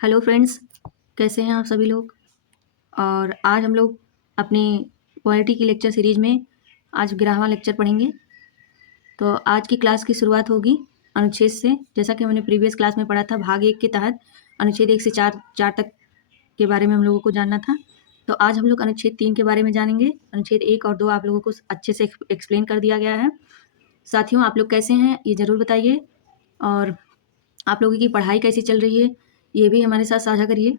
Hello friends, कैसे हैं आप सभी लोग। और आज हम लोग अपनी पॉलिटी की लेक्चर सीरीज़ में आज 11वां लेक्चर पढ़ेंगे। तो आज की क्लास की शुरुआत होगी अनुच्छेद से। जैसा कि हमने प्रीवियस क्लास में पढ़ा था, भाग 1 के तहत अनुच्छेद 1 से 4 तक के बारे में हम लोगों को जानना था। तो आज हम लोग अनुच्छेद 3 के बारे में जानेंगे। अनुच्छेद 1 और 2 आप लोगों को अच्छे से एक्सप्लेन कर दिया गया है। साथियों, आप लोग कैसे हैं ये ज़रूर बताइए, और आप लोगों की पढ़ाई कैसी चल रही है ये भी हमारे साथ साझा करिए।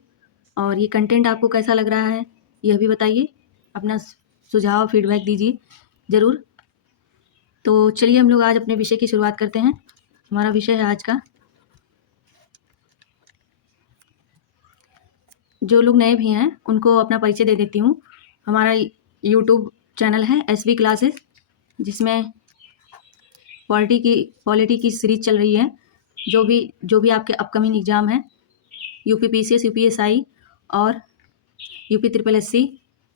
और ये कंटेंट आपको कैसा लग रहा है यह भी बताइए, अपना सुझाव फीडबैक दीजिए ज़रूर। तो चलिए हम लोग आज अपने विषय की शुरुआत करते हैं। हमारा विषय है आज का, जो लोग नए भी हैं उनको अपना परिचय दे देती हूँ। हमारा यूट्यूब चैनल है SV क्लासेस, जिसमें पॉलिटी की सीरीज चल रही है। जो भी आपके अपकमिंग एग्ज़ाम हैं, यूपी PCS, UPSI और यूपी SSSC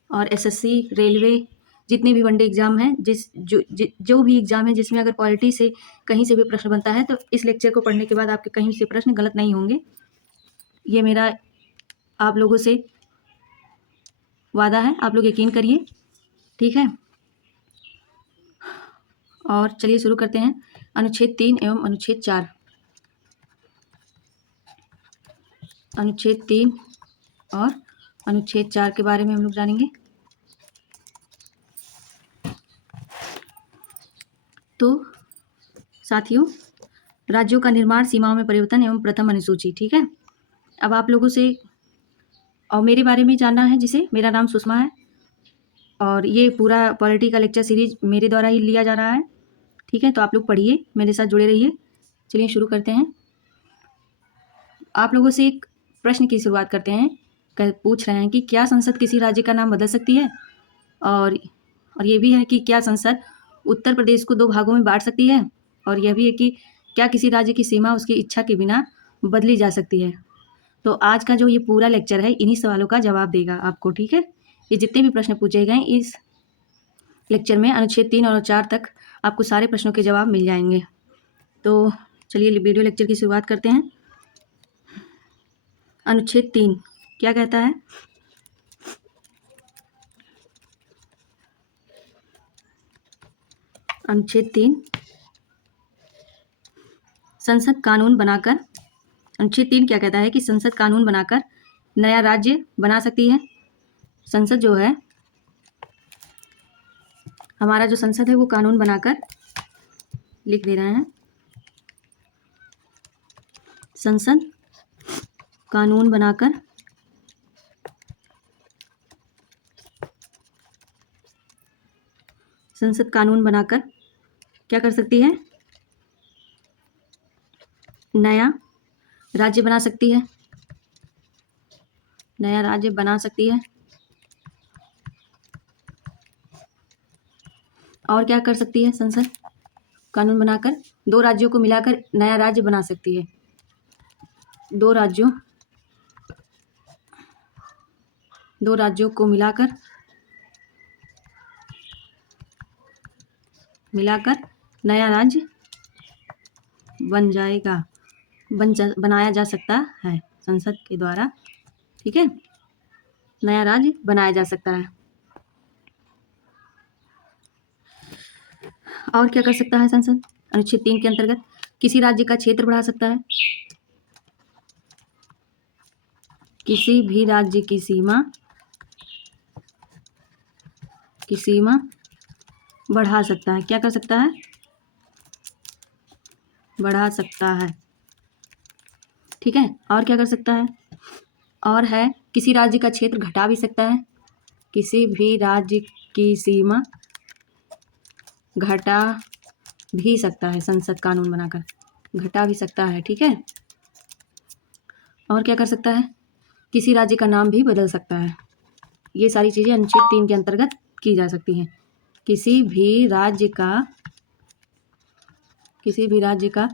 और SSC, रेलवे, जितने भी वनडे एग्ज़ाम हैं, जो भी एग्ज़ाम है जिसमें अगर पॉलिटी से कहीं से भी प्रश्न बनता है तो इस लेक्चर को पढ़ने के बाद आपके कहीं से प्रश्न गलत नहीं होंगे। ये मेरा आप लोगों से वादा है, आप लोग यकीन करिए, ठीक है। और चलिए शुरू करते हैं। अनुच्छेद 3 एवं अनुच्छेद 4। अनुच्छेद 3 और अनुच्छेद 4 के बारे में हम लोग जानेंगे। तो साथियों, राज्यों का निर्माण, सीमाओं में परिवर्तन एवं प्रथम अनुसूची, ठीक है। अब आप लोगों से और मेरे बारे में जानना है, जिसे मेरा नाम सुषमा है और ये पूरा पॉलिटी का लेक्चर सीरीज मेरे द्वारा ही लिया जा रहा है, ठीक है। तो आप लोग पढ़िए, मेरे साथ जुड़े रहिए। चलिए शुरू करते हैं। आप लोगों से एक प्रश्न की शुरुआत करते हैं। पूछ रहे हैं कि क्या संसद किसी राज्य का नाम बदल सकती है, और ये भी है कि क्या संसद उत्तर प्रदेश को 2 भागों में बांट सकती है, और यह भी है कि क्या किसी राज्य की सीमा उसकी इच्छा के बिना बदली जा सकती है। तो आज का जो ये पूरा लेक्चर है इन्हीं सवालों का जवाब देगा आपको, ठीक है। ये जितने भी प्रश्न पूछे गए इस लेक्चर में, अनुच्छेद 3 और 4 तक आपको सारे प्रश्नों के जवाब मिल जाएंगे। तो चलिए वीडियो लेक्चर की शुरुआत करते हैं। अनुच्छेद 3 क्या कहता है? अनुच्छेद 3, संसद कानून बनाकर, अनुच्छेद 3 क्या कहता है कि संसद कानून बनाकर नया राज्य बना सकती है। संसद जो है, हमारा जो संसद है वो कानून बनाकर, लिख दे रहे हैं, संसद कानून बनाकर क्या कर सकती है? नया राज्य बना सकती है। नया राज्य बना सकती है। और क्या कर सकती है? संसद कानून बनाकर 2 राज्यों को मिलाकर नया राज्य बना सकती है। 2 राज्यों को मिलाकर नया राज्य बनाया जा सकता है संसद के द्वारा, ठीक है। नया राज्य बनाया जा सकता है। और क्या कर सकता है संसद? अनुच्छेद 3 के अंतर्गत किसी राज्य का क्षेत्र बढ़ा सकता है। किसी भी राज्य की सीमा बढ़ा सकता है। क्या कर सकता है? बढ़ा सकता है, ठीक है। और क्या कर सकता है? और है, किसी राज्य का क्षेत्र घटा भी सकता है। किसी भी राज्य की सीमा घटा भी सकता है, संसद कानून बनाकर घटा भी सकता है, ठीक है। और क्या कर सकता है? किसी राज्य का नाम भी बदल सकता है। ये सारी चीज़ें अनुच्छेद 3 के अंतर्गत की जा सकती हैं। किसी भी राज्य का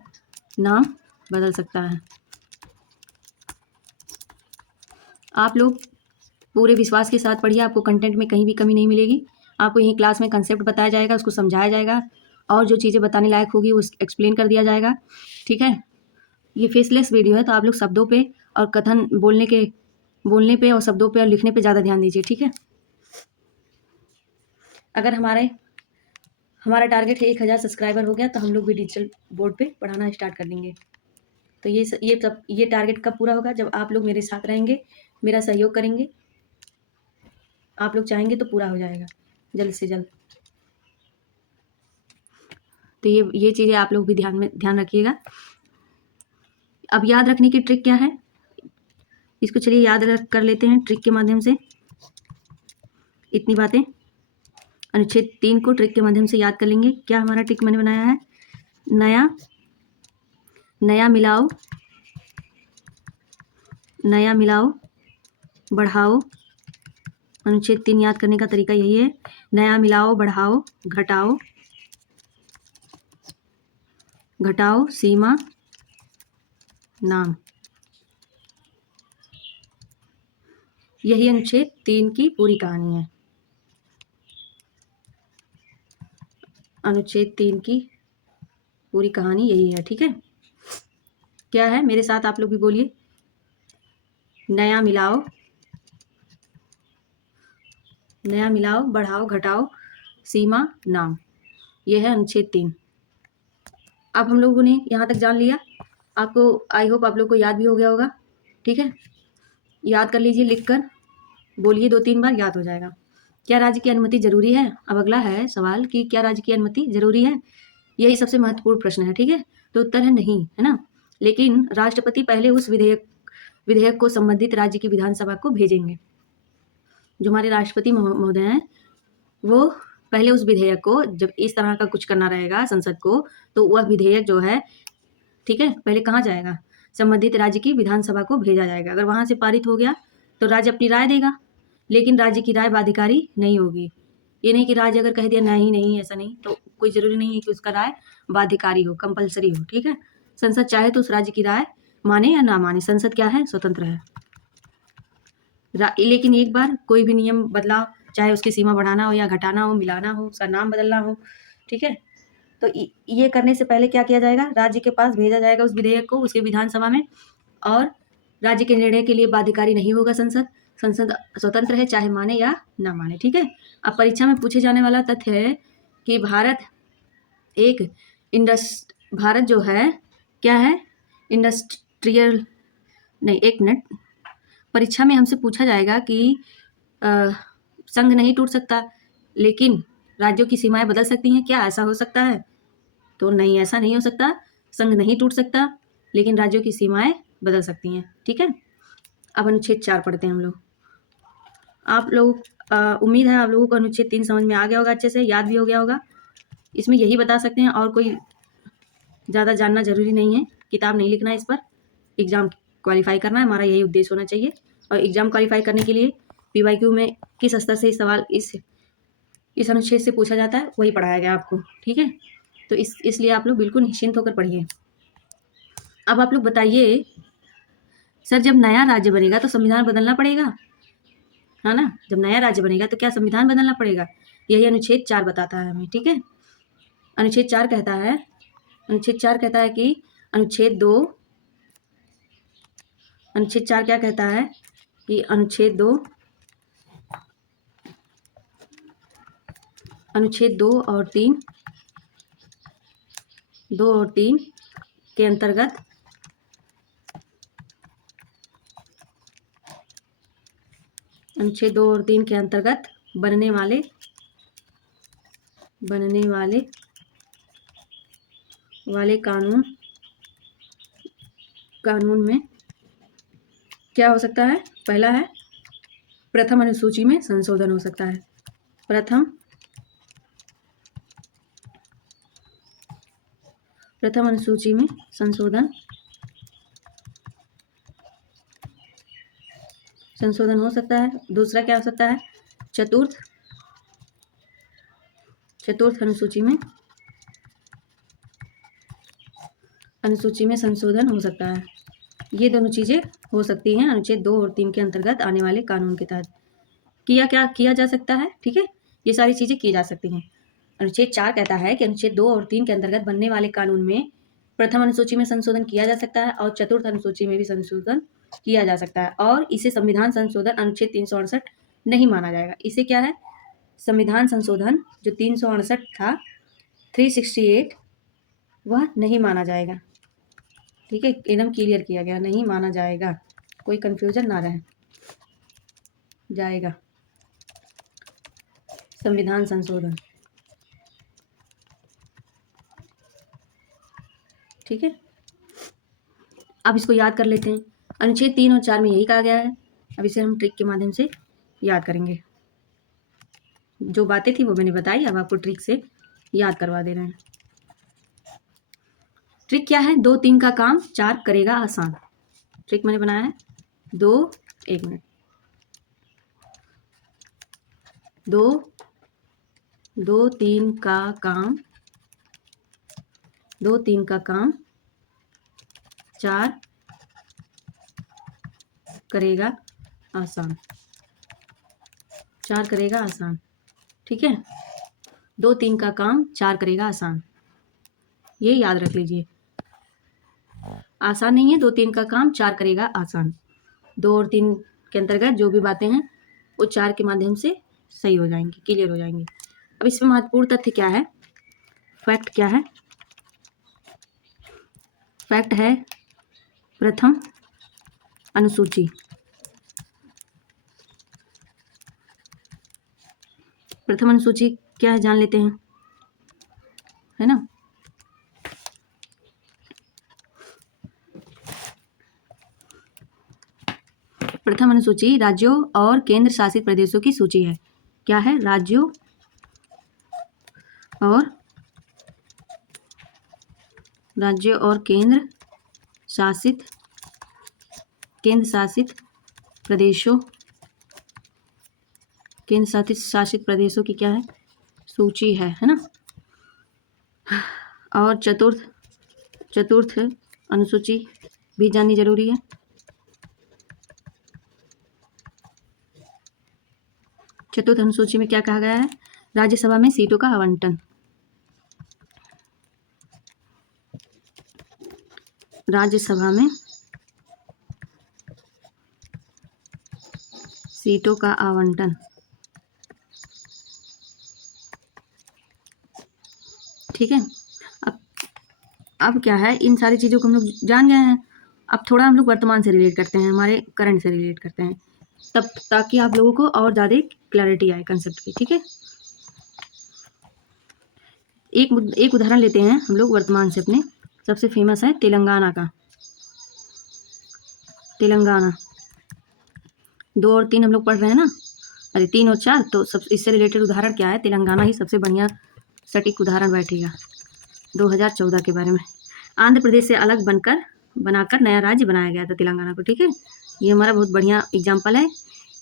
नाम बदल सकता है। आप लोग पूरे विश्वास के साथ पढ़िए, आपको कंटेंट में कहीं भी कमी नहीं मिलेगी। आपको यहीं क्लास में कंसेप्ट बताया जाएगा, उसको समझाया जाएगा, और जो चीज़ें बताने लायक होगी वो एक्सप्लेन कर दिया जाएगा, ठीक है। ये फेसलेस वीडियो है, तो आप लोग शब्दों पे और कथन बोलने पे और शब्दों पे और लिखने पे ज़्यादा ध्यान दीजिए, ठीक है। अगर हमारा टारगेट है 1000 सब्सक्राइबर हो गया तो हम लोग भी डिजिटल बोर्ड पे पढ़ाना स्टार्ट कर देंगे। तो ये टारगेट कब पूरा होगा? जब आप लोग मेरे साथ रहेंगे, मेरा सहयोग करेंगे। आप लोग चाहेंगे तो पूरा हो जाएगा जल्द से जल्द। तो ये चीज़ें आप लोग भी ध्यान रखिएगा। अब याद रखने की ट्रिक क्या है, इसको चलिए याद कर लेते हैं ट्रिक के माध्यम से। इतनी बातें अनुच्छेद 3 को ट्रिक के माध्यम से याद कर लेंगे। क्या हमारा ट्रिक मैंने बनाया है? नया मिलाओ बढ़ाओ। अनुच्छेद 3 याद करने का तरीका यही है, नया मिलाओ बढ़ाओ घटाओ सीमा नाम। यही अनुच्छेद 3 की पूरी कहानी है। अनुच्छेद 3 की पूरी कहानी यही है, ठीक है। क्या है, मेरे साथ आप लोग भी बोलिए। नया मिलाओ बढ़ाओ घटाओ सीमा नाम। यह है अनुच्छेद 3। अब हम लोगों ने यहाँ तक जान लिया। आपको आई होप आप लोग को याद भी हो गया होगा, ठीक है। याद कर लीजिए, लिख कर बोलिए 2-3 बार, याद हो जाएगा। क्या राज्य की अनुमति जरूरी है? अब अगला है सवाल कि क्या राज्य की अनुमति जरूरी है? यही सबसे महत्वपूर्ण प्रश्न है, ठीक है। तो उत्तर है नहीं, है ना। लेकिन राष्ट्रपति पहले उस विधेयक को संबंधित राज्य की विधानसभा को भेजेंगे। जो हमारे राष्ट्रपति महोदय हैं, वो पहले उस विधेयक को, जब इस तरह का कुछ करना रहेगा संसद को, तो वह विधेयक जो है, ठीक है, पहले कहाँ जाएगा? संबंधित राज्य की विधानसभा को भेजा जाएगा। अगर वहां से पारित हो गया तो राज्य अपनी राय देगा, लेकिन राज्य की राय बाध्यकारी नहीं होगी। ये नहीं कि राज्य अगर कह दिया नहीं ऐसा नहीं, तो कोई जरूरी नहीं है कि उसका राय बाध्यकारी हो, कंपलसरी हो, ठीक है। संसद चाहे तो उस राज्य की राय माने या ना माने, संसद क्या है, स्वतंत्र है। लेकिन एक बार कोई भी नियम बदलाव, चाहे उसकी सीमा बढ़ाना हो या घटाना हो, मिलाना हो, उसका नाम बदलना हो, ठीक है, तो ये करने से पहले क्या किया जाएगा? राज्य के पास भेजा जाएगा उस विधेयक को, उसके विधानसभा में, और राज्य के निर्णय के लिए बाध्यकारी नहीं होगा संसद स्वतंत्र है, चाहे माने या ना माने, ठीक है। अब परीक्षा में पूछे जाने वाला तथ्य है कि भारत जो है क्या है, इंडस्ट्रियल नहीं, एक मिनट, परीक्षा में हमसे पूछा जाएगा कि संघ नहीं टूट सकता, लेकिन राज्यों की सीमाएं बदल सकती हैं, क्या ऐसा हो सकता है? तो नहीं, ऐसा नहीं हो सकता। संघ नहीं टूट सकता, लेकिन राज्यों की सीमाएं बदल सकती हैं, ठीक है। अब अनुच्छेद 4 पढ़ते हैं हम लोग। आप लोग उम्मीद है आप लोगों को अनुच्छेद 3 समझ में आ गया होगा, अच्छे से याद भी हो गया होगा। इसमें यही बता सकते हैं, और कोई ज़्यादा जानना जरूरी नहीं है। किताब नहीं लिखना है इस पर, एग्जाम क्वालिफाई करना है, हमारा यही उद्देश्य होना चाहिए। और एग्जाम क्वालिफाई करने के लिए PYQ में किस स्तर से सवाल इस अनुच्छेद से पूछा जाता है, वही पढ़ाया गया आपको, ठीक है। तो इसलिए आप लोग बिल्कुल निश्चिंत होकर पढ़िए। अब आप लोग बताइए, सर जब नया राज्य बनेगा तो संविधान बदलना पड़ेगा, है ना। जब नया राज्य बनेगा तो क्या संविधान बदलना पड़ेगा? यही अनुच्छेद 4 बताता है हमें, ठीक है। अनुच्छेद 4 कहता है कि अनुच्छेद 4 क्या कहता है कि अनुच्छेद 2 और 3 के अंतर्गत अनुच्छेद 2 और 3 के अंतर्गत बनने वाले कानून में क्या हो सकता है? पहला है, प्रथम अनुसूची में संशोधन हो सकता है। प्रथम अनुसूची में संशोधन हो सकता है। दूसरा क्या हो सकता है? चतुर्थ अनुसूची में संशोधन हो सकता है। ये दोनों चीजें हो सकती हैं अनुच्छेद 2 और 3 के अंतर्गत आने वाले कानून के तहत। किया जा सकता है, ठीक है, ये सारी चीजें की जा सकती हैं। अनुच्छेद 4 कहता है कि अनुच्छेद 2 और 3 के अंतर्गत बनने वाले कानून में प्रथम अनुसूची में संशोधन किया जा सकता है और चतुर्थ अनुसूची में भी संशोधन किया जा सकता है और इसे संविधान संशोधन अनुच्छेद 368 नहीं माना जाएगा। इसे क्या है, संविधान संशोधन जो 368 था 368 वह नहीं माना जाएगा। ठीक है, एकदम क्लियर किया गया, नहीं माना जाएगा, कोई कंफ्यूजन ना रहे, जाएगा संविधान संशोधन। ठीक है, अब इसको याद कर लेते हैं। अनुच्छेद 3 और 4 में यही कहा गया है। अब इसे हम ट्रिक के माध्यम से याद करेंगे। जो बातें थी वो मैंने बताई, अब आपको ट्रिक से याद करवा दे रहे हैं। ट्रिक क्या है, 2 3 का काम 4 करेगा आसान। ट्रिक मैंने बनाया है 2 1 मिनट 2 3 का काम 2 3 का काम 4 करेगा आसान, 4 करेगा आसान। ठीक है, 2 3 का काम 4 करेगा आसान, ये याद रख लीजिए। आसान नहीं है, 2 3 का काम 4 करेगा आसान। 2 और 3 के अंतर्गत जो भी बातें हैं वो 4 के माध्यम से सही हो जाएंगी, क्लियर हो जाएंगी। अब इसमें महत्वपूर्ण तथ्य क्या है, फैक्ट क्या है, फैक्ट है प्रथम अनुसूची। प्रथम अनुसूची क्या है जान लेते हैं, है ना। प्रथम अनुसूची राज्यों और केंद्र शासित प्रदेशों की सूची है। क्या है, राज्यों और केंद्र शासित प्रदेशों, केंद्र शासित प्रदेशों की क्या है, सूची है ना। और चतुर्थ अनुसूची भी जाननी जरूरी है। चतुर्थ अनुसूची में क्या कहा गया है, राज्यसभा में सीटों का आवंटन। राज्यसभा में सीटों का आवंटन। ठीक है, अब क्या है, इन सारी चीज़ों को हम लोग जान गए हैं। अब थोड़ा हम लोग वर्तमान से रिलेट करते हैं, हमारे करंट से रिलेट करते हैं, तब ताकि आप लोगों को और ज़्यादा क्लैरिटी आए कंसेप्ट की। ठीक है, एक उदाहरण लेते हैं हम लोग वर्तमान से अपने। सबसे फेमस है तेलंगाना का। तेलंगाना 2 और 3 हम लोग पढ़ रहे हैं ना, अरे 3 और 4, तो सब इससे रिलेटेड उदाहरण क्या है, तेलंगाना ही सबसे बढ़िया सटीक उदाहरण बैठेगा 2014 के बारे में। आंध्र प्रदेश से अलग बनाकर नया राज्य बनाया गया था तेलंगाना को। ठीक है, ये हमारा बहुत बढ़िया एग्जाम्पल है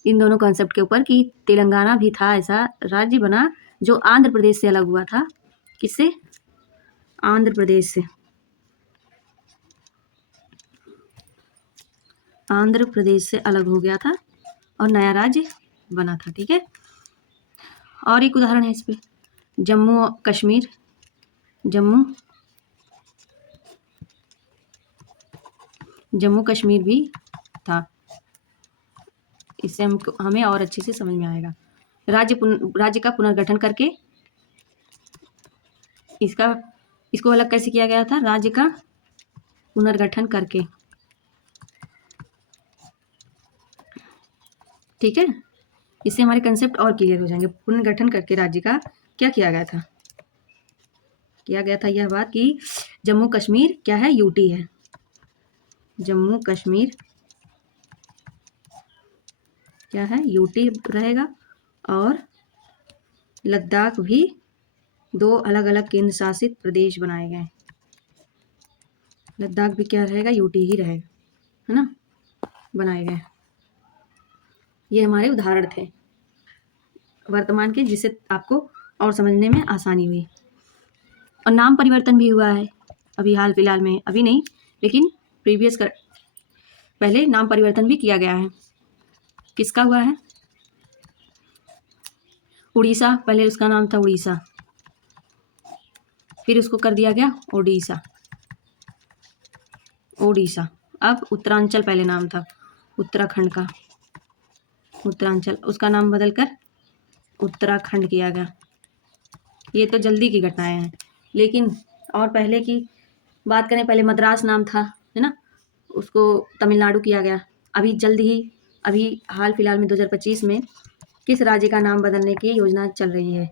इन दोनों कॉन्सेप्ट के ऊपर कि तेलंगाना भी था ऐसा राज्य बना जो आंध्र प्रदेश से अलग हुआ था। किससे, आंध्र प्रदेश से, आंध्र प्रदेश से अलग हो गया था और नया राज्य बना था। ठीक है, और एक उदाहरण है इस पे, जम्मू कश्मीर भी था। इससे हमें और अच्छे से समझ में आएगा। राज्य का पुनर्गठन करके इसको अलग कैसे किया गया था, राज्य का पुनर्गठन करके। ठीक है, इससे हमारे कंसेप्ट और क्लियर हो जाएंगे। पुनर्गठन करके राज्य का क्या किया गया था, यह बात कि जम्मू कश्मीर क्या है, यूटी है। जम्मू कश्मीर क्या है, यूटी रहेगा। और लद्दाख भी 2 अलग अलग केंद्र शासित प्रदेश बनाए गए। लद्दाख भी क्या रहेगा, यूटी ही रहेगा, है ना, बनाए गए। ये हमारे उदाहरण थे वर्तमान के, जिससे आपको और समझने में आसानी हुई। और नाम परिवर्तन भी हुआ है अभी हाल फिलहाल में, अभी नहीं लेकिन पहले नाम परिवर्तन भी किया गया है। किसका हुआ है, उड़ीसा, पहले उसका नाम था उड़ीसा, फिर उसको कर दिया गया ओडिशा। अब उत्तरांचल पहले नाम था, उत्तराखंड का, उत्तरांचल, उसका नाम बदलकर उत्तराखंड किया गया। ये तो जल्दी की घटनाएं हैं। लेकिन और पहले की बात करें, पहले मद्रास नाम था, है ना, उसको तमिलनाडु किया गया। अभी हाल फिलहाल में 2025 में किस राज्य का नाम बदलने की योजना चल रही है?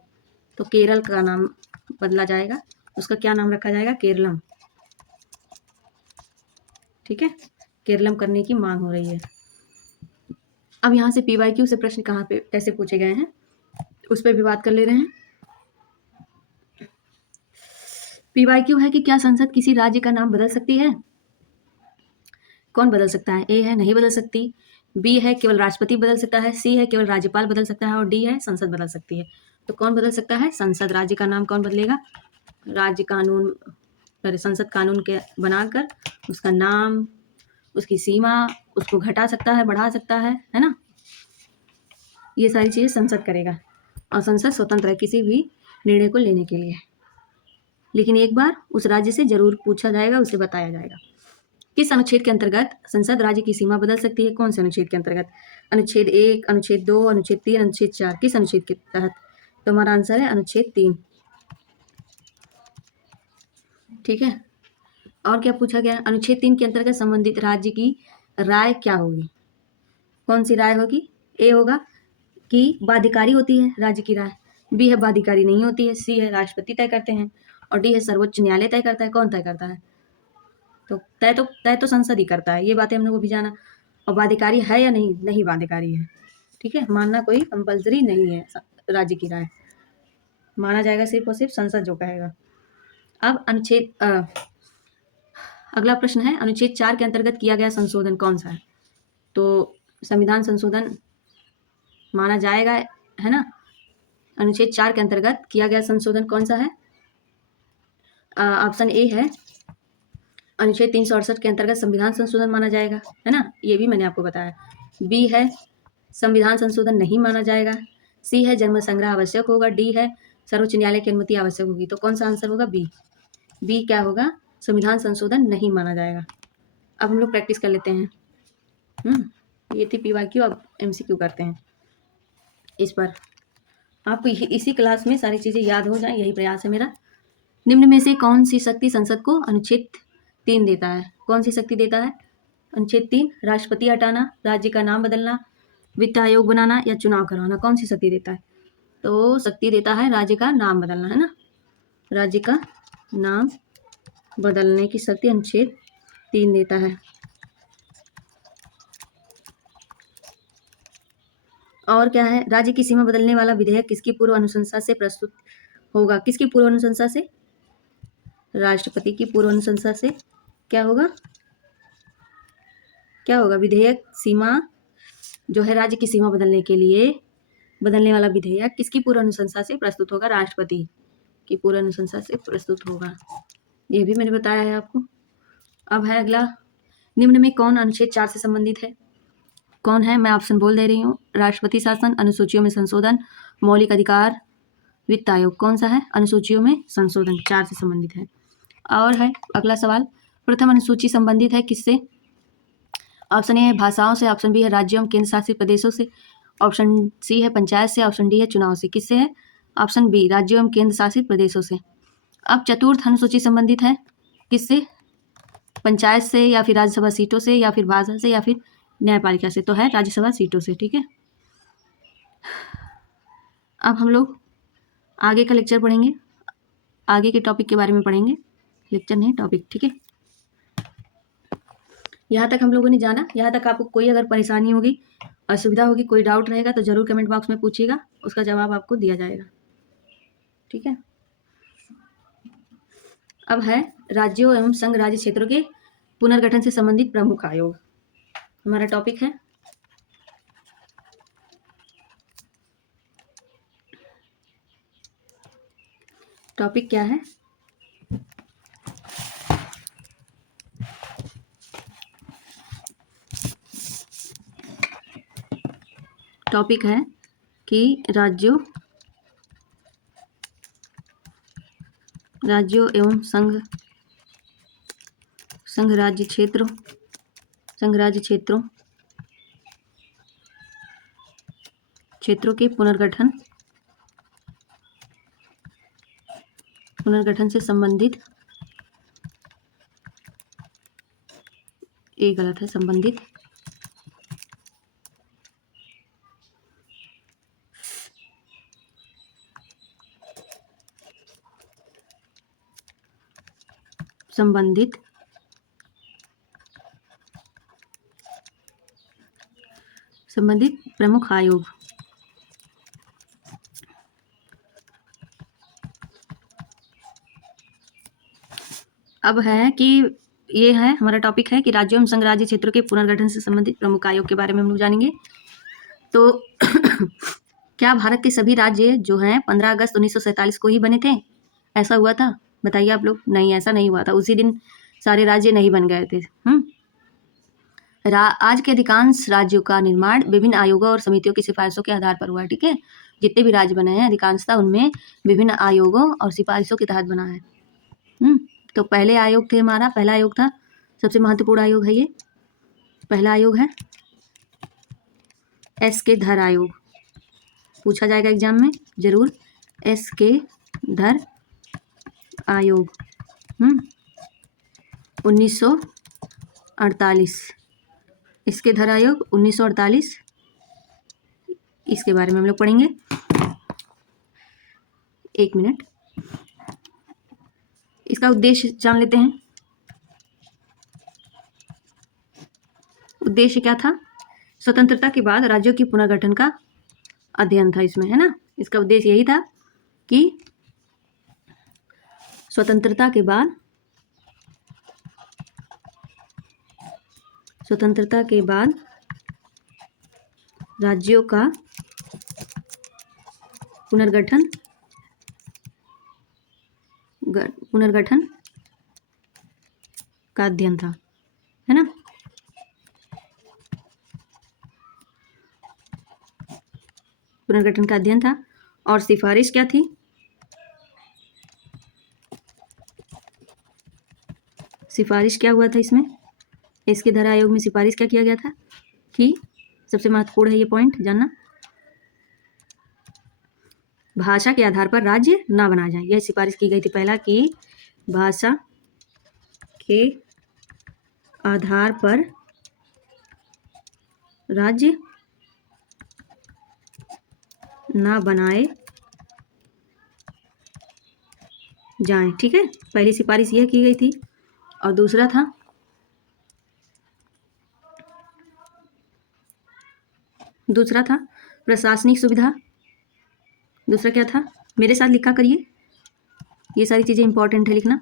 तो केरल का नाम बदला जाएगा। उसका क्या नाम रखा जाएगा? केरलम। ठीक है, केरलम करने की मांग हो रही है। अब यहाँ से PYQ से प्रश्न कहाँ पे कैसे पूछे गए हैं उस पर भी बात कर ले रहे हैं। PYQ है कि क्या संसद किसी राज्य का नाम बदल सकती है? कौन बदल सकता है? A है नहीं बदल सकती, B है केवल राष्ट्रपति बदल सकता है, C है केवल राज्यपाल बदल सकता है और D है संसद बदल सकती है। तो कौन बदल सकता है? संसद। राज्य का नाम कौन बदलेगा? राज्य कानून, संसद कानून के बनाकर उसका नाम, उसकी सीमा, उसको घटा सकता है, बढ़ा सकता है ना। ये सारी चीज़ें संसद करेगा और संसद स्वतंत्र है किसी भी निर्णय को लेने के लिए। लेकिन एक बार उस राज्य से जरूर पूछा जाएगा, उसे बताया जाएगा। किस अनुच्छेद के अंतर्गत संसद राज्य की सीमा बदल सकती है? कौन से अनुच्छेद के अंतर्गत? अनुच्छेद 1, अनुच्छेद 2, अनुच्छेद 3, अनुच्छेद 4। किस अनुच्छेद के तहत? तो हमारा आंसर है अनुच्छेद 3। ठीक है, और क्या पूछा गया? अनुच्छेद 3 के अंतर्गत संबंधित राज्य की राय क्या होगी? कौन सी राय होगी? ए होगा कि बाध्यकारी होती है राज्य की राय, बी है बाध्यकारी नहीं होती है, सी है राष्ट्रपति तय करते हैं और डी है सर्वोच्च न्यायालय तय करता है। कौन तय करता है? तो तय तो संसद ही करता है। ये बातें हम लोग को भी जाना। और बाध्यकारी है या नहीं? नहीं बाध्यकारी है। ठीक है, मानना कोई कंपलसरी नहीं है राज्य की राय, माना जाएगा सिर्फ और सिर्फ संसद जो कहेगा। अब अगला प्रश्न है, अनुच्छेद 4 के अंतर्गत किया गया संशोधन कौन सा है? तो संविधान संशोधन माना जाएगा, है ना। अनुच्छेद 4 के अंतर्गत किया गया संशोधन कौन सा है? ऑप्शन ए है अनुच्छेद 368 के अंतर्गत संविधान संशोधन माना जाएगा, है ना, ये भी मैंने आपको बताया। बी है संविधान संशोधन नहीं माना जाएगा, सी है जन्म संग्रह आवश्यक होगा, डी है सर्वोच्च न्यायालय की अनुमति आवश्यक होगी। तो कौन सा आंसर होगा? बी क्या होगा? संविधान संशोधन नहीं माना जाएगा। अब हम लोग प्रैक्टिस कर लेते हैं। ये थी PYQ। अब MCQ करते हैं। इस पर आपको इसी क्लास में सारी चीज़ें याद हो जाए, यही प्रयास है मेरा। निम्न में से कौन सी शक्ति संसद को अनुच्छेद 3 देता है? कौन सी शक्ति देता है? अनुच्छेद 3, राष्ट्रपति हटाना, राज्य का नाम बदलना, वित्त आयोग बनाना या चुनाव करवाना। कौन सी शक्ति देता है? तो शक्ति देता है राज्य का नाम बदलना, है ना। राज्य का नाम बदलने की शक्ति अनुच्छेद 3 देता है। और क्या है? राज्य की सीमा बदलने वाला विधेयक किसकी पूर्व अनुशंसा से प्रस्तुत होगा? किसकी पूर्व अनुशंसा से? राष्ट्रपति की पूर्व अनुशंसा से। क्या होगा? विधेयक सीमा जो है, राज्य की सीमा बदलने के लिए बदलने वाला विधेयक किसकी पूर्व अनुशंसा से प्रस्तुत होगा? राष्ट्रपति की पूर्व अनुशंसा से प्रस्तुत होगा। ये भी मैंने बताया है आपको। अब है अगला, निम्न में कौन अनुच्छेद 4 से संबंधित है? कौन है? मैं ऑप्शन बोल दे रही हूँ। राष्ट्रपति शासन, अनुसूचियों में संशोधन, मौलिक अधिकार, वित्त आयोग। कौन सा है? अनुसूचियों में संशोधन 4 से संबंधित है। और है अगला सवाल, प्रथम अनुसूची संबंधित है किससे? ऑप्शन ए है भाषाओं से, ऑप्शन बी है राज्यों एवं केंद्र शासित प्रदेशों से, ऑप्शन सी है पंचायत से, ऑप्शन डी है चुनाव से। किससे है? ऑप्शन बी, राज्यों एवं केंद्र शासित प्रदेशों से। अब चतुर्थ अनुसूची संबंधित है किससे? पंचायत से या फिर राज्यसभा सीटों से या फिर भाषा से या फिर न्यायपालिका से। तो है राज्यसभा सीटों से। ठीक है, अब हम लोग आगे का लेक्चर पढ़ेंगे, आगे के टॉपिक के बारे में पढ़ेंगे, लेक्चर नहीं टॉपिक। ठीक है, यहाँ तक हम लोगों ने जाना। यहाँ तक आपको कोई अगर परेशानी होगी, असुविधा होगी, कोई डाउट रहेगा तो ज़रूर कमेंट बॉक्स में पूछिएगा, उसका जवाब आपको दिया जाएगा। ठीक है, अब है राज्यों एवं संघ राज्य क्षेत्रों के पुनर्गठन से संबंधित प्रमुख आयोग, हमारा टॉपिक है। टॉपिक क्या है? टॉपिक है कि राज्यों एवं संघ राज्य क्षेत्रों क्षेत्रों के पुनर्गठन से संबंधित, ये गलत है, संबंधित प्रमुख आयोग। अब है कि ये है हमारा टॉपिक है कि राज्यों एवं संघ राज्य क्षेत्रों के पुनर्गठन से संबंधित प्रमुख आयोग के बारे में हम लोग जानेंगे। तो क्या भारत के सभी राज्य जो हैं 15 अगस्त 1947 को ही बने थे? ऐसा हुआ था? बताइए आप लोग। नहीं, ऐसा नहीं हुआ था। उसी दिन सारे राज्य नहीं बन गए थे। आज के अधिकांश राज्यों का निर्माण विभिन्न आयोगों और समितियों की सिफारिशों के आधार पर हुआ है। ठीक है, जितने भी राज्य बने हैं अधिकांशतः उनमें विभिन्न आयोगों और सिफारिशों के तहत बना है। तो पहला आयोग था, सबसे महत्वपूर्ण आयोग है ये। पहला आयोग है एस.के. धर आयोग। पूछा जाएगा एग्जाम में जरूर। एस.के. धर आयोग 1948। एस.के. धर आयोग 1948, इसके बारे में हम लोग पढ़ेंगे। एक मिनट, इसका उद्देश्य जान लेते हैं। उद्देश्य क्या था? स्वतंत्रता के बाद राज्यों की पुनर्गठन का अध्ययन था इसमें, है ना। इसका उद्देश्य यही था कि स्वतंत्रता के बाद राज्यों का पुनर्गठन का अध्ययन था, है ना। पुनर्गठन का अध्ययन था। और सिफारिश क्या थी? सिफारिश क्या हुआ था इसमें? इसके धर आयोग में सिफारिश क्या किया गया था कि सबसे महत्वपूर्ण है ये पॉइंट जानना, भाषा के आधार पर राज्य ना बनाया जाए। यह सिफारिश की गई थी पहला कि भाषा के आधार पर राज्य ना बनाए जाएं। ठीक है, पहली सिफारिश यह की गई थी। और दूसरा था प्रशासनिक सुविधा। दूसरा क्या था? मेरे साथ लिखा करिए, ये सारी चीज़ें इंपॉर्टेंट है लिखना।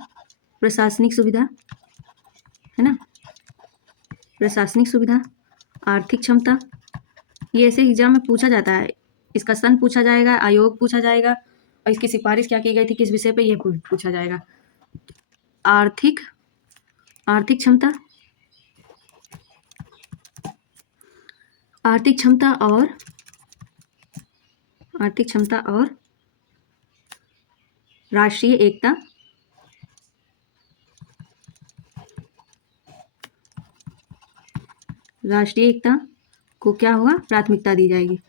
प्रशासनिक सुविधा, है ना, प्रशासनिक सुविधा। आर्थिक क्षमता, ये ऐसे एग्जाम में पूछा जाता है। इसका सन पूछा जाएगा, आयोग पूछा जाएगा, और इसकी सिफारिश क्या की गई थी, किस विषय पे, ये पूछा जाएगा। आर्थिक क्षमता, आर्थिक क्षमता और राष्ट्रीय एकता। राष्ट्रीय एकता को क्या होगा? प्राथमिकता दी जाएगी।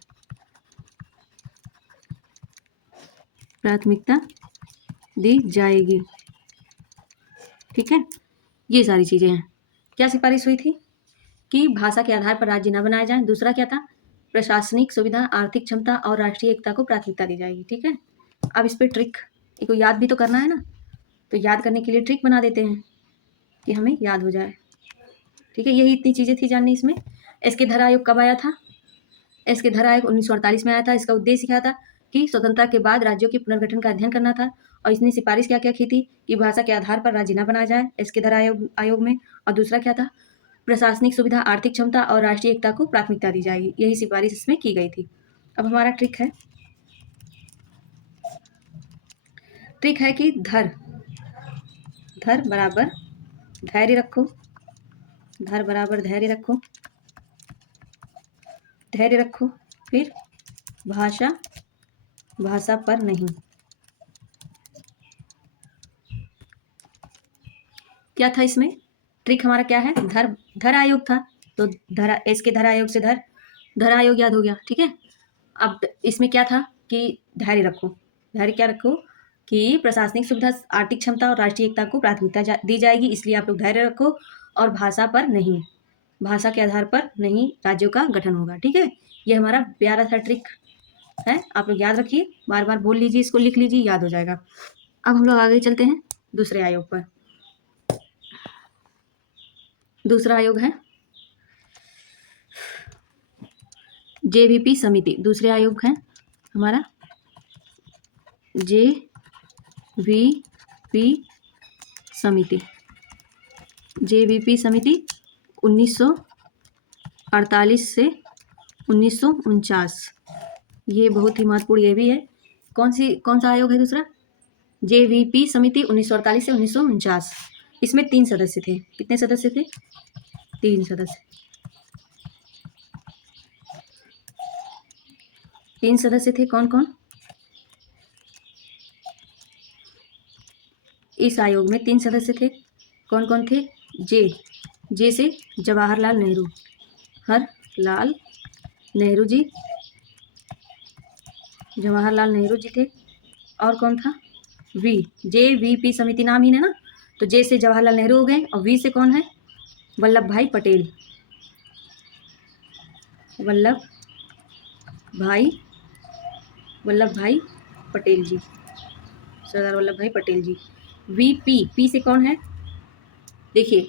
प्राथमिकता दी जाएगी। ठीक है, ये सारी चीजें हैं। क्या सिफारिश हुई थी कि भाषा के आधार पर राज्य न बनाए जाएं। दूसरा क्या था? प्रशासनिक सुविधा, आर्थिक क्षमता और राष्ट्रीय एकता को प्राथमिकता दी जाएगी। ठीक है, अब इस पे ट्रिक, इसको याद भी तो करना है ना, तो याद करने के लिए ट्रिक बना देते हैं कि हमें याद हो जाए। ठीक है, यही इतनी चीज़ें थी जाननी इसमें। एस.के. धर आयोग कब आया था? एस.के. धर आयोग 1948 में आया था। इसका उद्देश्य क्या था कि स्वतंत्रता के बाद राज्यों के पुनर्गठन का अध्ययन करना था। और इसने सिफारिश क्या क्या की थी कि भाषा के आधार पर राज्य न बनाया जाए एस.के. धर आयोग में। और दूसरा क्या था? प्रशासनिक सुविधा, आर्थिक क्षमता और राष्ट्रीय एकता को प्राथमिकता दी जाएगी। यही सिफारिश इसमें की गई थी। अब हमारा ट्रिक है कि धर बराबर धैर्य रखो। धर बराबर धैर्य रखो। फिर भाषा पर नहीं। क्या था इसमें ट्रिक? हमारा क्या है? धर आयोग था, तो एस.के. धर आयोग से धर आयोग याद हो गया। ठीक है, अब इसमें क्या था कि धैर्य रखो, धैर्य क्या रखो कि प्रशासनिक सुविधा, आर्थिक क्षमता और राष्ट्रीय एकता को प्राथमिकता दी जाएगी, इसलिए आप लोग धैर्य रखो और भाषा पर नहीं, भाषा के आधार पर नहीं राज्यों का गठन होगा। ठीक है, ये हमारा प्यारा सा ट्रिक है, आप लोग याद रखिए, बार बार बोल लीजिए, इसको लिख लीजिए, याद हो जाएगा। अब हम लोग आगे चलते हैं दूसरे आयोग पर। दूसरा आयोग है जेवीपी समिति। दूसरे आयोग है हमारा जेवीपी समिति। जेवीपी समिति 1948 से 1949, ये बहुत ही महत्वपूर्ण, ये भी है। कौन सा आयोग है दूसरा? जेवीपी समिति 1948 से 1949। इसमें 3 सदस्य थे। कितने सदस्य थे? 3 सदस्य। 3 सदस्य थे, कौन कौन? इस आयोग में 3 सदस्य थे, कौन कौन थे? जे से जवाहरलाल नेहरू, हरलाल नेहरू जी, जवाहरलाल नेहरू जी थे। और कौन था? जेवीपी समिति नाम ही है ना, तो जे से जवाहरलाल नेहरू हो गए, और वी से कौन है? वल्लभ भाई पटेल, वल्लभ भाई पटेल जी, सरदार वल्लभ भाई पटेल जी। पी से कौन है? देखिए,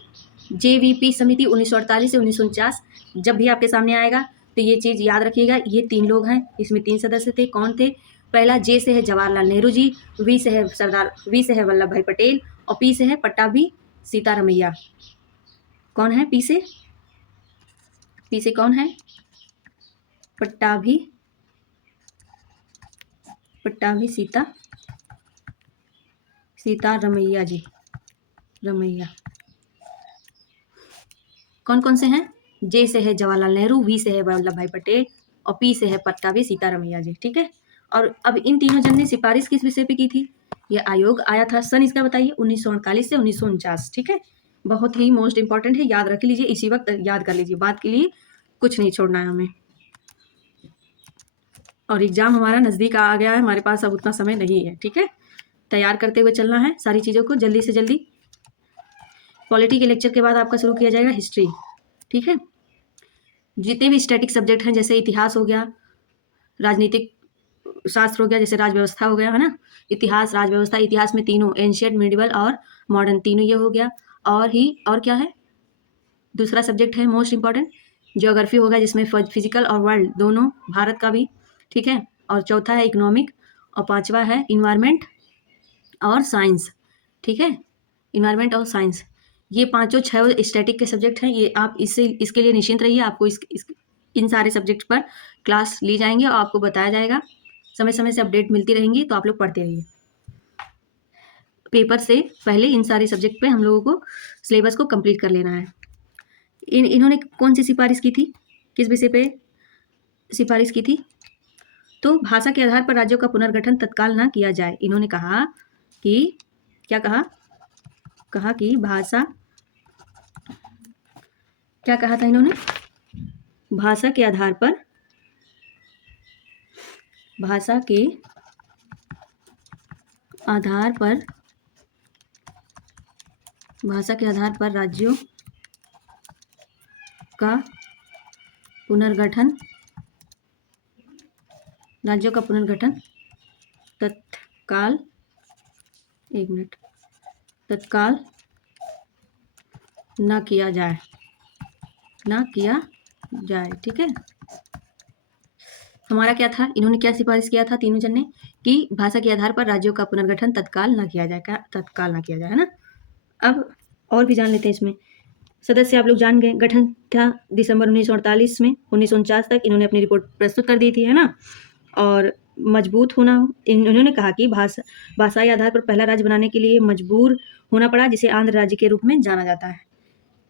जेवीपी समिति 1948 से 1949, जब भी आपके सामने आएगा तो ये चीज़ याद रखिएगा, ये 3 लोग हैं, इसमें 3 सदस्य थे। कौन थे? पहला जे से है जवाहरलाल नेहरू जी, वी से है वल्लभ भाई पटेल, और पी से है पट्टाभी सीतारमैया। कौन है पी से? पी से कौन है? पट्टाभी सीतारमैया जी, रमैया। कौन कौन से हैं? जे से है जवाहरलाल नेहरू, वी से है वल्लभ भाई पटेल, और पी से है पट्टाभी सीतारमैया जी। ठीक है, और अब इन तीनों जन ने सिफारिश किस विषय पे की थी? ये आयोग आया था, सन इसका बताइए, 1948 से 1949। ठीक है, बहुत ही मोस्ट इंपॉर्टेंट है, याद रख लीजिए, इसी वक्त याद कर लीजिए, बात के लिए कुछ नहीं छोड़ना है हमें। और एग्जाम हमारा नज़दीक आ गया है, हमारे पास अब उतना समय नहीं है। ठीक है, तैयार करते हुए चलना है सारी चीज़ों को, जल्दी से जल्दी। पॉलिटी के लेक्चर के बाद आपका शुरू किया जाएगा हिस्ट्री। ठीक है, जितने भी स्टैटिक सब्जेक्ट हैं, जैसे इतिहास हो गया, राजनीतिक शास्त्र हो गया, जैसे राजव्यवस्था हो गया, है ना, इतिहास, राजव्यवस्था, इतिहास में तीनों, एंशियंट, मिडिवल और मॉडर्न, तीनों ये हो गया। और क्या है? दूसरा सब्जेक्ट है मोस्ट इंपॉर्टेंट, ज्योग्राफी होगा, जिसमें फिजिकल और वर्ल्ड दोनों, भारत का भी। ठीक है, और चौथा है इकोनॉमिक, और पांचवा है इन्वायरमेंट और साइंस। ठीक है, इन्वायरमेंट और साइंस, ये 6 स्टैटिक के सब्जेक्ट हैं। ये आप इसके लिए निश्चिंत रहिए, आपको इन सारे सब्जेक्ट पर क्लास ली जाएंगे और आपको बताया जाएगा, समय समय से अपडेट मिलती रहेंगी, तो आप लोग पढ़ते रहिए। पेपर से पहले इन सारे सब्जेक्ट पे हम लोगों को सिलेबस को कंप्लीट कर लेना है। इन्होंने कौन सी सिफारिश की थी, किस विषय पे सिफारिश की थी? तो भाषा के आधार पर राज्यों का पुनर्गठन तत्काल न किया जाए। इन्होंने कहा कि क्या कहा कि भाषा, क्या कहा था इन्होंने? भाषा के आधार पर राज्यों का पुनर्गठन तत्काल न किया जाए। ठीक है, हमारा क्या था, इन्होंने क्या सिफारिश किया था तीनों जन ने, कि भाषा के आधार पर राज्यों का पुनर्गठन तत्काल न किया जाए, है ना। अब और भी जान लेते हैं इसमें। सदस्य आप लोग जान गए, गठन था दिसंबर 1948 में, 1949 तक इन्होंने अपनी रिपोर्ट प्रस्तुत कर दी थी, है ना। और मजबूत होना, इन्होंने कहा कि भाषाई आधार पर पहला राज्य बनाने के लिए मजबूर होना पड़ा, जिसे आंध्र राज्य के रूप में जाना जाता है।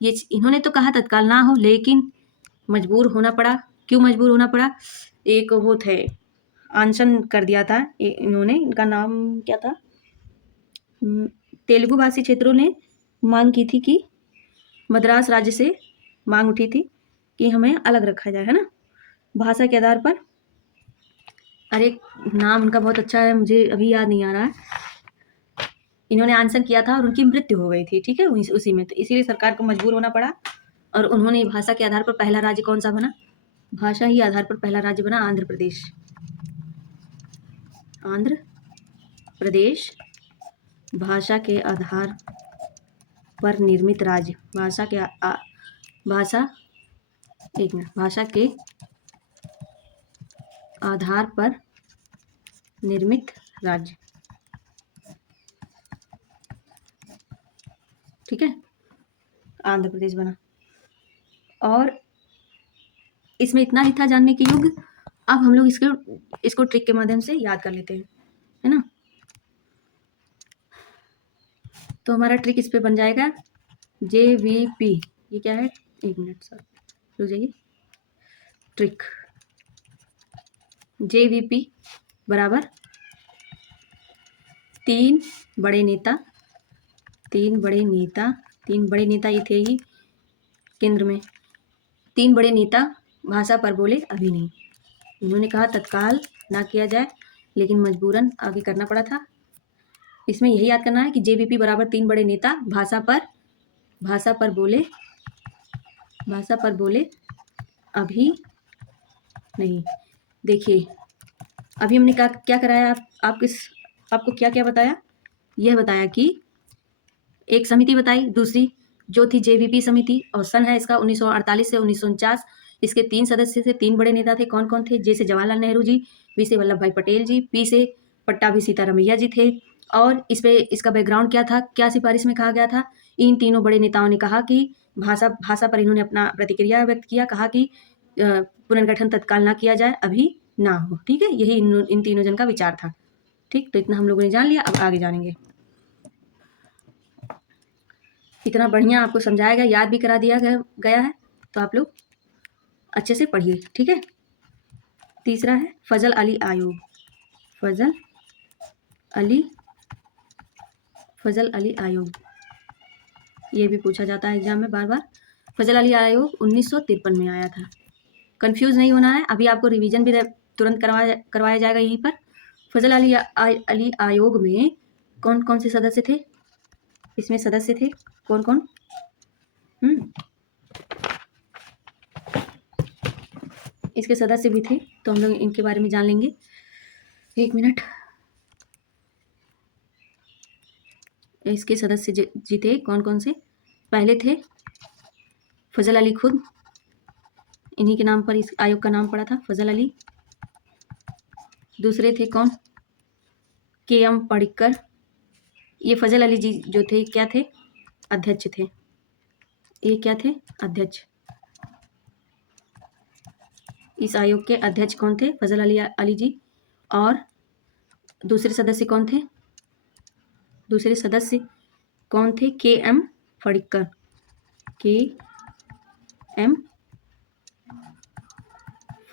ये इन्होंने तो कहा तत्काल ना हो, लेकिन मजबूर होना पड़ा। क्यों मजबूर होना पड़ा? एक वो थे, अनशन कर दिया था इन्होंने, इनका नाम क्या था, तेलुगु भाषी क्षेत्रों ने मांग की थी कि मद्रास राज्य से मांग उठी थी कि हमें अलग रखा जाए, है ना, भाषा के आधार पर अरे नाम उनका बहुत अच्छा है, मुझे अभी याद नहीं आ रहा है। इन्होंने आंसर किया था और उनकी मृत्यु हो गई थी, ठीक है, उसी में, तो इसीलिए सरकार को मजबूर होना पड़ा और उन्होंने भाषा के आधार पर पहला राज्य कौन सा बना, भाषा ही आधार पर पहला राज्य बना आंध्र प्रदेश। आंध्र प्रदेश भाषा के आधार पर निर्मित राज्य, भाषा के भाषा एक मिनट, भाषा के आधार पर निर्मित राज्य, ठीक है, आंध्र प्रदेश बना। और इसमें इतना ही था जानने के योग्य। अब हम लोग इसको ट्रिक के माध्यम से याद कर लेते हैं, है ना। तो हमारा ट्रिक इस पे बन जाएगा JVP। ये क्या है, एक मिनट सर रुक जाइए। ट्रिक JVP बराबर तीन बड़े नेता ये थे ही केंद्र में। तीन बड़े नेता भाषा पर बोले अभी नहीं। उन्होंने कहा तत्काल ना किया जाए, लेकिन मजबूरन आगे करना पड़ा था। इसमें यही याद करना है कि JVP बराबर तीन बड़े नेता भाषा पर बोले अभी नहीं। देखिए अभी हमने क्या कराया, आपको क्या क्या बताया, यह बताया कि एक समिति बताई, दूसरी जो थी JVP समिति, और सन है इसका 1948 से 1949। इसके 3 सदस्य थे, 3 बड़े नेता थे। कौन कौन थे, J से जवाहरलाल नेहरू जी, V से वल्लभ भाई पटेल जी, P से पट्टाभी सीतारामैया जी थे। और इसका बैकग्राउंड क्या था, क्या सिफारिश में कहा गया था, इन तीनों बड़े नेताओं ने कहा कि भाषा पर इन्होंने अपना प्रतिक्रिया व्यक्त किया, कहा कि पुनर्गठन तत्काल ना किया जाए, अभी ना हो, ठीक है। यही इन तीनों जन का विचार था, ठीक। तो इतना हम लोगों ने जान लिया, अब आगे जानेंगे। इतना बढ़िया आपको समझाया गया, याद भी करा दिया गया है, तो आप लोग अच्छे से पढ़िए, ठीक है। तीसरा है फजल अली आयोग। फजल अली आयोग ये भी पूछा जाता है एग्जाम में बार बार। फजल अली आयोग 1953 में आया था। कंफ्यूज नहीं होना है, अभी आपको रिवीजन भी तुरंत करवाया जाएगा यहीं पर। फजल अली आयोग में कौन कौन से सदस्य थे, इसमें सदस्य थे कौन कौन, इसके सदस्य भी थे, तो हम लोग इनके बारे में जान लेंगे। एक मिनट, इसके सदस्य जी थे कौन कौन से। पहले थे फजल अली खुद, इन्हीं के नाम पर इस आयोग का नाम पड़ा था, फजल अली। दूसरे थे कौन, KM पडिक्कर। ये फजल अली जी जो थे क्या थे, अध्यक्ष थे। ये क्या थे, अध्यक्ष। इस आयोग के अध्यक्ष कौन थे, फजल अली जी। और दूसरे सदस्य कौन थे, KM पडिक्कर। KM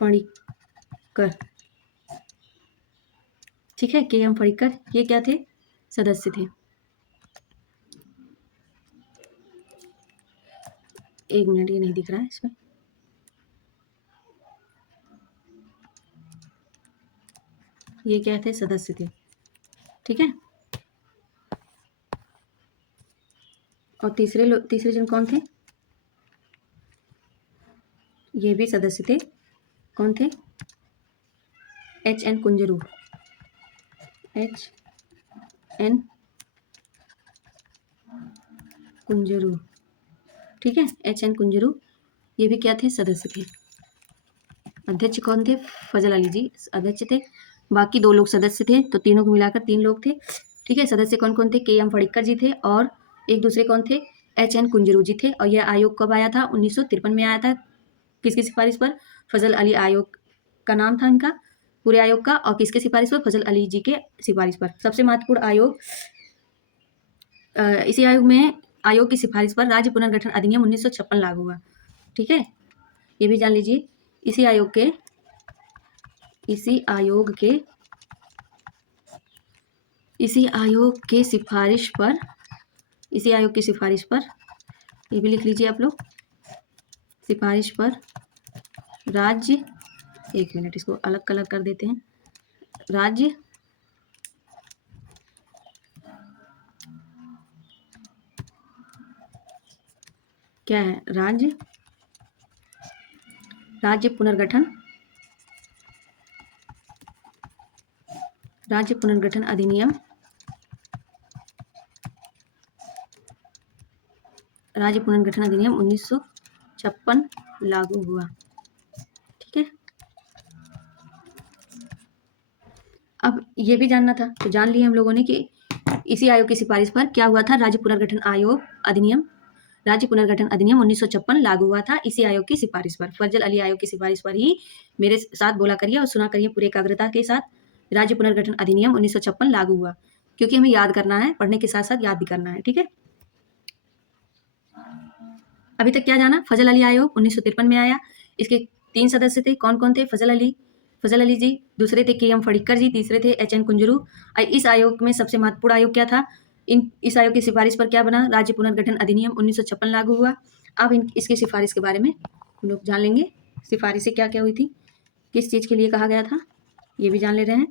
पडिक्कर, ठीक है। KM पडिक्कर ये क्या थे, सदस्य थे। एक मिनट, ये नहीं दिख रहा है इसमें, ये क्या थे, सदस्य थे, ठीक है। और तीसरे जन कौन थे, ये भी सदस्य थे, कौन थे, HN कुंजरू। HN कुंजरू, ठीक है, HN कुंजरू ये भी क्या थे, सदस्य थे। अध्यक्ष कौन थे, फजल अली जी अध्यक्ष थे, बाकी 2 लोग सदस्य थे, तो तीनों को मिलाकर 3 लोग थे, ठीक है। सदस्य कौन कौन थे, KM पडिक्कर जी थे, और एक दूसरे कौन थे, HN कुंजरू जी थे। और यह आयोग कब आया था, 1953 में आया था। किसकी सिफारिश पर, फजल अली आयोग का नाम था इनका पूरे आयोग का, और किसके सिफारिश पर, फजल अली जी के सिफारिश पर। सबसे महत्वपूर्ण आयोग, इसी आयोग की सिफारिश पर राज्य पुनर्गठन अधिनियम 1956 लागू हुआ, ठीक है। ये भी जान लीजिए, इसी आयोग की सिफारिश पर ये भी लिख लीजिए आप लोग, सिफारिश पर राज्य, एक मिनट इसको अलग कलर कर देते हैं, राज्य क्या है? राज्य पुनर्गठन अधिनियम राज्य पुनर्गठन अधिनियम 1956 लागू हुआ। ठीक है, अब ये भी जानना था, तो जान लिया हम लोगों ने कि इसी आयोग की सिफारिश पर क्या हुआ था, राज्य पुनर्गठन अधिनियम 1956 लागू हुआ था इसी आयोग की सिफारिश पर। फजल अली आयोग की सिफारिश पर ही मेरे साथ बोला करिए और सुना करिए पूरे एकाग्रता के साथ, राज्य पुनर्गठन अधिनियम 1956 लागू हुआ, क्योंकि हमें याद करना है, पढ़ने के साथ साथ याद भी करना है। ठीक है, अभी तक क्या जाना? फजल अली आयोग 1953 में आया। इसके 3 सदस्य थे। कौन कौन थे? फजल अली जी, दूसरे थे के.एम. फड़िक्कर जी, तीसरे थे एच.एन. कुंजरू। इस आयोग में सबसे महत्वपूर्ण आयोग क्या था? इस आयोग की सिफारिश पर क्या बना? राज्य पुनर्गठन अधिनियम 1956 लागू हुआ। अब इसकी सिफारिश के बारे में हम लोग जान लेंगे। सिफारिशें क्या क्या हुई थी, किस चीज़ के लिए कहा गया था, ये भी जान ले रहे हैं।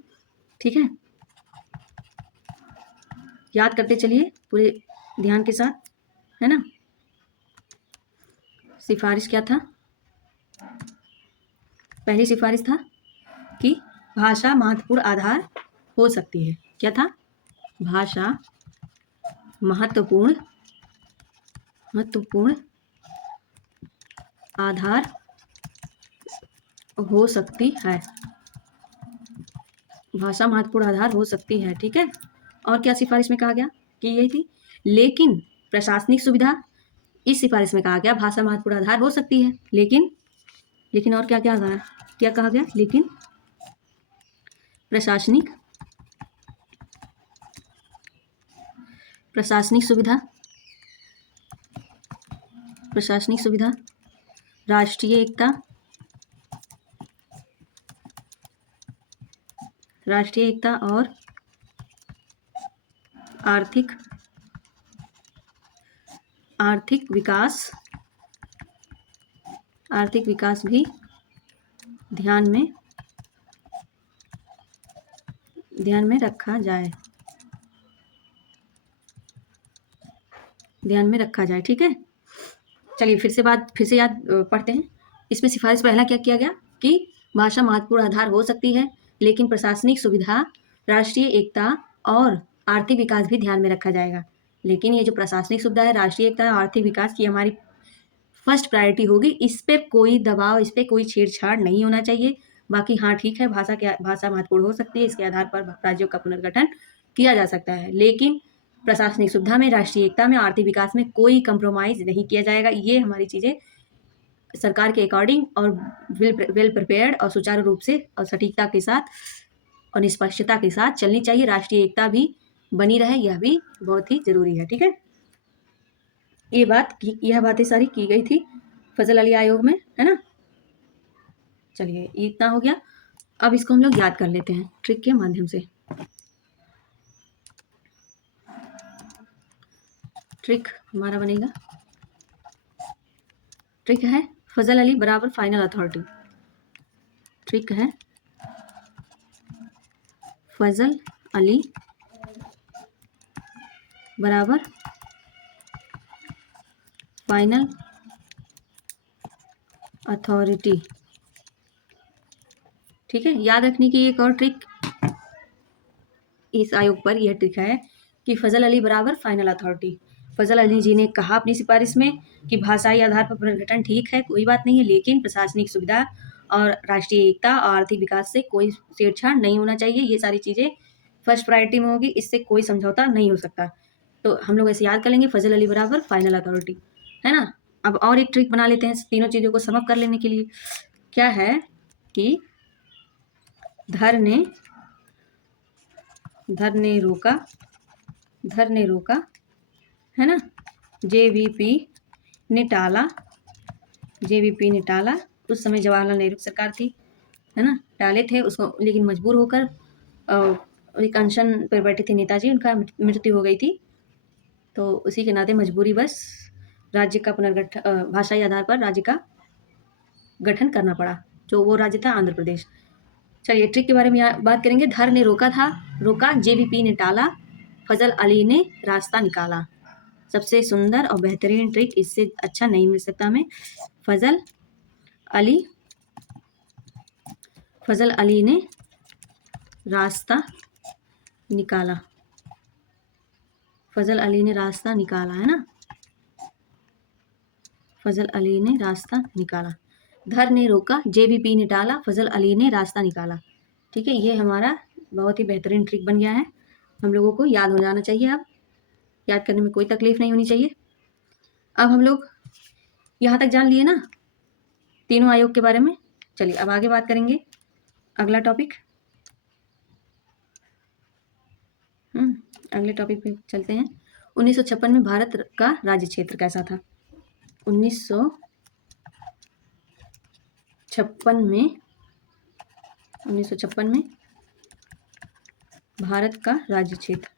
ठीक है, याद करते चलिए पूरे ध्यान के साथ, है ना। सिफारिश क्या था? पहली सिफारिश था कि भाषा महत्वपूर्ण आधार हो सकती है। क्या था? भाषा महत्वपूर्ण आधार हो सकती है। भाषा महत्वपूर्ण आधार हो सकती है। ठीक है, और क्या सिफारिश में कहा गया कि यही थी? लेकिन प्रशासनिक सुविधा, इस सिफारिश में कहा गया भाषा महत्वपूर्ण आधार हो सकती है, लेकिन और क्या क्या कहा गया? लेकिन प्रशासनिक सुविधा, राष्ट्रीय एकता और आर्थिक विकास भी ध्यान में रखा जाए। ठीक है, चलिए फिर से याद पढ़ते हैं। इसमें सिफारिश पहला क्या किया गया कि भाषा महत्वपूर्ण आधार हो सकती है, लेकिन प्रशासनिक सुविधा, राष्ट्रीय एकता और आर्थिक विकास भी ध्यान में रखा जाएगा। लेकिन ये जो प्रशासनिक सुविधा है, राष्ट्रीय एकता और आर्थिक विकास की हमारी फर्स्ट प्रायोरिटी होगी। इस पर कोई दबाव, इस पर कोई छेड़छाड़ नहीं होना चाहिए। बाकी हाँ ठीक है, भाषा महत्वपूर्ण हो सकती है, इसके आधार पर राज्यों का पुनर्गठन किया जा सकता है, लेकिन प्रशासनिक सुविधा में, राष्ट्रीय एकता में, आर्थिक विकास में कोई कंप्रोमाइज नहीं किया जाएगा। ये हमारी चीज़ें सरकार के अकॉर्डिंग और वेल प्रिपेयर्ड और सुचारू रूप से और सटीकता के साथ और निष्पक्षता के साथ चलनी चाहिए। राष्ट्रीय एकता भी बनी रहे, यह भी बहुत ही जरूरी है। ठीक है, यह बातें सारी की गई थी फजल अली आयोग में, है ना। चलिए इतना हो गया, अब इसको हम लोग याद कर लेते हैं ट्रिक के माध्यम से। ट्रिक हमारा बनेगा, ट्रिक है फजल अली बराबर फाइनल अथॉरिटी। ट्रिक है फजल अली बराबर फाइनल अथॉरिटी। ठीक है, याद रखने की एक और ट्रिक इस आयोग पर यह ट्रिक है कि फजल अली बराबर फाइनल अथॉरिटी। फजल अली जी ने कहा अपनी सिफारिश में कि भाषाई आधार पर पुनर्गठन ठीक है, कोई बात नहीं है, लेकिन प्रशासनिक सुविधा और राष्ट्रीय एकता और आर्थिक विकास से कोई छेड़छाड़ नहीं होना चाहिए। ये सारी चीज़ें फर्स्ट प्रायोरिटी में होगी, इससे कोई समझौता नहीं हो सकता। तो हम लोग ऐसे याद कर लेंगे, फजल अली बराबर फाइनल अथॉरिटी, है ना। अब और एक ट्रिक बना लेते हैं तीनों चीज़ों को समअप कर लेने के लिए। क्या है कि धर ने रोका, है ना। जेवीपी ने टाला, उस समय जवाहरलाल नेहरू सरकार थी, है ना। टाले थे उसको, लेकिन मजबूर होकर एक अनशन पर बैठे थे नेताजी, उनका मृत्यु हो गई थी, तो उसी के नाते मजबूरी बस राज्य का पुनर्गठन, भाषाई आधार पर राज्य का गठन करना पड़ा। जो वो राज्य था आंध्र प्रदेश। चलिए ट्रिक के बारे में बात करेंगे। धर ने रोका, जेवीपी ने टाला, फजल अली ने रास्ता निकाला। सबसे सुंदर और बेहतरीन ट्रिक, इससे अच्छा नहीं मिल सकता हमें। फजल अली ने रास्ता निकाला। फजल अली ने रास्ता निकाला, है ना। फजल अली ने रास्ता निकाला। धर ने रोका, जेवीपी ने टाला, फजल अली ने रास्ता निकाला। ठीक है, ये हमारा बहुत ही बेहतरीन ट्रिक बन गया है। हम लोगों को याद हो जाना चाहिए। अब याद करने में कोई तकलीफ नहीं होनी चाहिए। अब हम लोग यहाँ तक जान लिए ना तीनों आयोग के बारे में। चलिए अब आगे बात करेंगे। अगला टॉपिक, अगले टॉपिक पे चलते हैं। 1956 में भारत का राज्य क्षेत्र कैसा था? 1956 में भारत का राज्य क्षेत्र,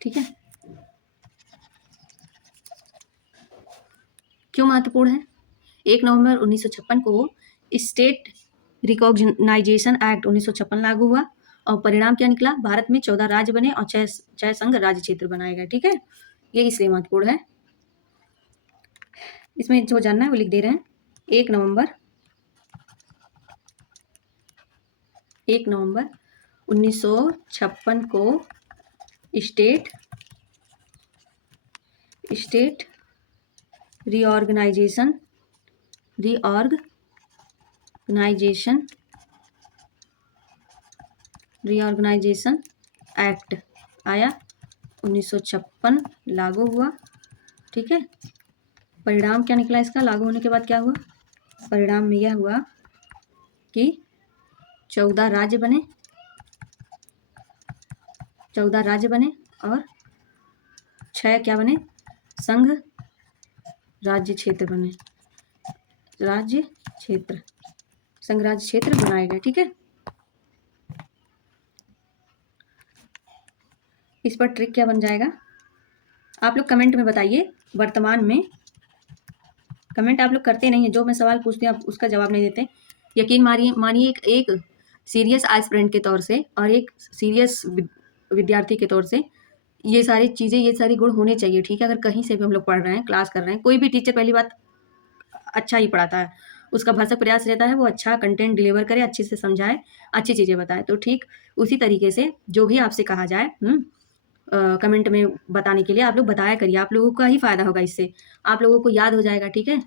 ठीक है, क्यों महत्वपूर्ण है? 1 नवंबर 1956 को स्टेट रिकॉग्नाइजेशन एक्ट 1956 लागू हुआ और परिणाम क्या निकला? भारत में 14 राज्य बने और 6 संघ राज्य क्षेत्र बनाए गए। ठीक है, ये इसलिए महत्वपूर्ण है। इसमें जो जानना है वो लिख दे रहे हैं। 1 नवंबर 1956 को स्टेट रीऑर्गेनाइजेशन एक्ट आया, 1956 लागू हुआ। ठीक है, परिणाम क्या निकला इसका? लागू होने के बाद क्या हुआ? परिणाम में यह हुआ कि 14 राज्य बने और 6 क्या बने? संघ राज्य क्षेत्र बने। संघ राज्य क्षेत्र बनाए गए। ठीक है, इस पर ट्रिक क्या बन जाएगा? आप लोग कमेंट में बताइए। वर्तमान में कमेंट आप लोग करते नहीं है, जो मैं सवाल पूछती हूँ आप उसका जवाब नहीं देते। यकीन मानिए एक सीरियस एस्पिरेंट के तौर से और एक सीरियस विद्यार्थी के तौर से ये सारी चीज़ें, ये सारी गुण होने चाहिए। ठीक है, अगर कहीं से भी हम लोग पढ़ रहे हैं, क्लास कर रहे हैं, कोई भी टीचर पहली बात अच्छा ही पढ़ाता है, उसका भरसक प्रयास रहता है वो अच्छा कंटेंट डिलीवर करे, अच्छे से समझाए, अच्छी चीज़ें बताए। तो ठीक उसी तरीके से जो भी आपसे कहा जाए कमेंट में बताने के लिए आप लोग बताया करिए। आप लोगों का ही फ़ायदा होगा, इससे आप लोगों को याद हो जाएगा। ठीक है,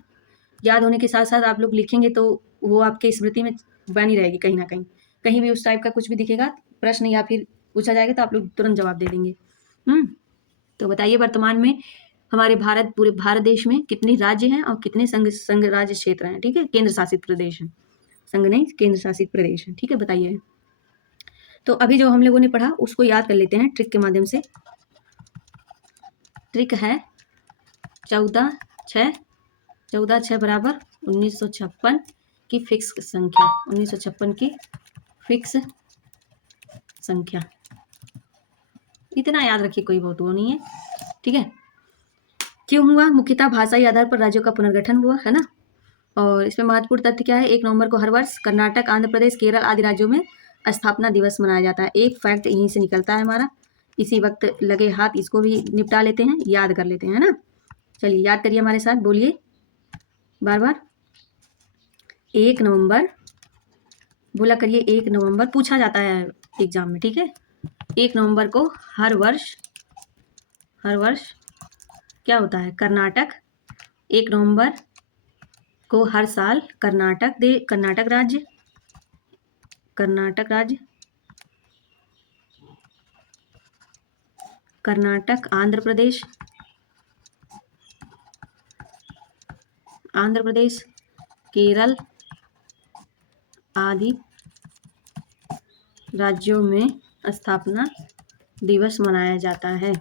याद होने के साथ साथ आप लोग लिखेंगे तो वो आपके स्मृति में बनी रहेगी। कहीं ना कहीं भी उस टाइप का कुछ भी दिखेगा प्रश्न या फिर पूछा जाएगा तो आप लोग तुरंत जवाब दे देंगे। तो बताइए वर्तमान में हमारे पूरे भारत देश में कितने राज्य हैं और कितने संघ राज्य क्षेत्र हैं? ठीक है, केंद्र शासित प्रदेश हैं, संघ नहीं, केंद्र शासित प्रदेश हैं। ठीक है, बताइए। तो अभी जो हम लोगों ने पढ़ा उसको याद कर लेते हैं ट्रिक के माध्यम से। ट्रिक है 14×6 बराबर 1956 की फिक्स संख्या। 1956 की फिक्स संख्या, इतना याद रखिए, कोई बहुत वो नहीं है। ठीक है, क्यों हुआ? मुख्यतः भाषाई आधार पर राज्यों का पुनर्गठन हुआ, है ना। और इसमें महत्वपूर्ण तथ्य क्या है? 1 नवंबर को हर वर्ष कर्नाटक, आंध्र प्रदेश, केरल आदि राज्यों में स्थापना दिवस मनाया जाता है। एक फैक्ट यहीं से निकलता है हमारा। इसी वक्त लगे हाथ इसको भी निपटा लेते हैं, याद कर लेते हैं, है ना। चलिए याद करिए हमारे साथ, बोलिए बार बार। 1 नवंबर बोला करिए। 1 नवंबर पूछा जाता है एग्जाम में। ठीक है, 1 नवंबर को हर वर्ष क्या होता है? कर्नाटक। 1 नवंबर को हर साल कर्नाटक राज्य, कर्नाटक, आंध्र प्रदेश, केरल आदि राज्यों में स्थापना दिवस मनाया जाता है।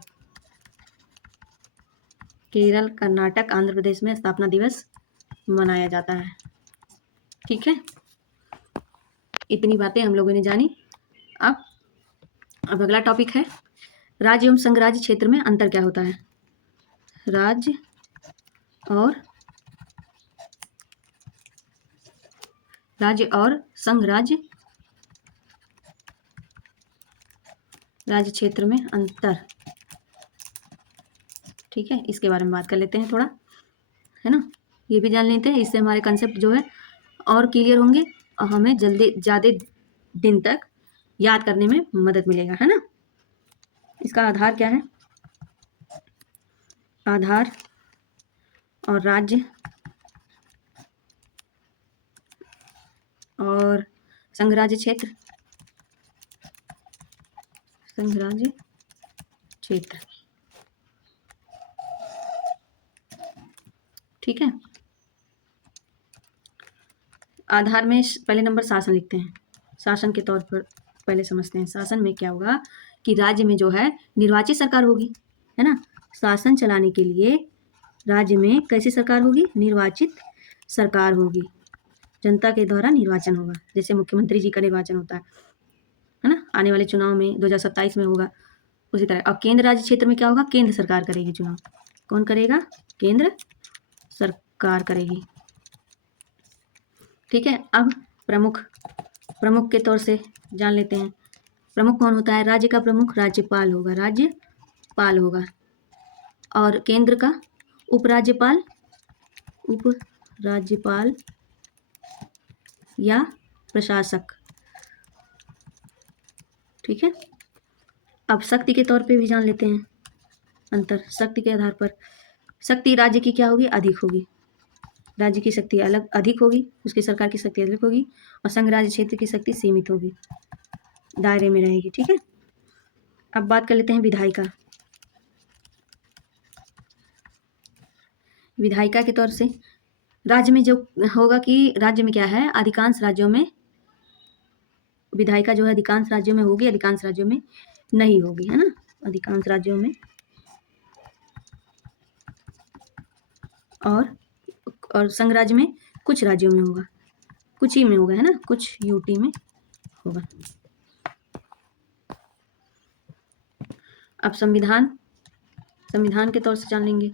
केरल, कर्नाटक, आंध्र प्रदेश में स्थापना दिवस मनाया जाता है। ठीक है, इतनी बातें हम लोगों ने जानी। अब अगला टॉपिक है राज्य एवं संघ राज्य क्षेत्र में अंतर क्या होता है? राज्य और राज्य और संघ राज्य क्षेत्र में अंतर। ठीक है, इसके बारे में बात कर लेते हैं थोड़ा, है ना। ये भी जान लेते हैं, इससे हमारे कंसेप्ट जो है और क्लियर होंगे और हमें जल्दी ज़्यादा दिन तक याद करने में मदद मिलेगा, है ना। इसका आधार क्या है? आधार और राज्य और संघ राज्य क्षेत्र, संघ राज्य क्षेत्र। ठीक है, आधार में पहले नंबर शासन लिखते हैं। शासन के तौर पर पहले समझते हैं। शासन में क्या होगा कि राज्य में जो है निर्वाचित सरकार होगी, है ना। शासन चलाने के लिए राज्य में कैसी सरकार होगी? निर्वाचित सरकार होगी, जनता के द्वारा निर्वाचन होगा, जैसे मुख्यमंत्री जी का निर्वाचन होता है ना, आने वाले चुनाव में 2027 में होगा, उसी तरह। और केंद्र राज्य क्षेत्र में क्या होगा? केंद्र सरकार करेगी चुनाव। कौन करेगा? केंद्र सरकार करेगी। ठीक है, अब प्रमुख के तौर से जान लेते हैं। प्रमुख कौन होता है? राज्य का प्रमुख राज्यपाल होगा, राज्यपाल होगा। और केंद्र का उपराज्यपाल, उपराज्यपाल या प्रशासक। ठीक है, अब शक्ति के तौर पे भी जान लेते हैं अंतर। शक्ति के आधार पर शक्ति राज्य की क्या होगी? अधिक होगी। राज्य की शक्ति अलग अधिक होगी, उसकी सरकार की शक्ति अधिक होगी, और संघ राज्य क्षेत्र की शक्ति सीमित होगी, दायरे में रहेगी। ठीक है, अब बात कर लेते हैं विधायिका। विधायिका के तौर से राज्य में जो होगा कि राज्य में क्या है, अधिकांश राज्यों में विधायिका जो है अधिकांश राज्यों में होगी, अधिकांश राज्यों में नहीं होगी, है ना। अधिकांश राज्यों में और संघ राज्य में कुछ राज्यों में होगा, कुछ ही में होगा, है ना, कुछ यूटी में होगा। अब संविधान के तौर से जान लेंगे।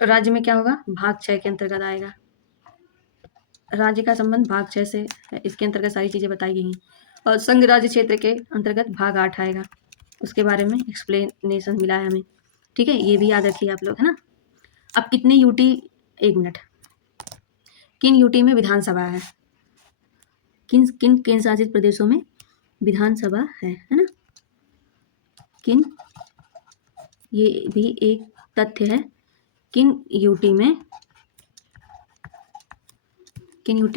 राज्य में क्या होगा? भाग 6 के अंतर्गत आएगा। राज्य का संबंध भाग 6 से है, इसके अंतर्गत सारी चीज़ें बताई गई हैं। और संघ राज्य क्षेत्र के अंतर्गत भाग 8 आएगा, उसके बारे में एक्सप्लेनेशन मिला है हमें। ठीक है, ये भी याद रखिए आप लोग, है ना। अब कितने यूटी, 1 मिनट, किन यूटी में विधानसभा है? किन किन केंद्र शासित प्रदेशों में विधानसभा है ना। किन, ये भी एक तथ्य है, किन यूटी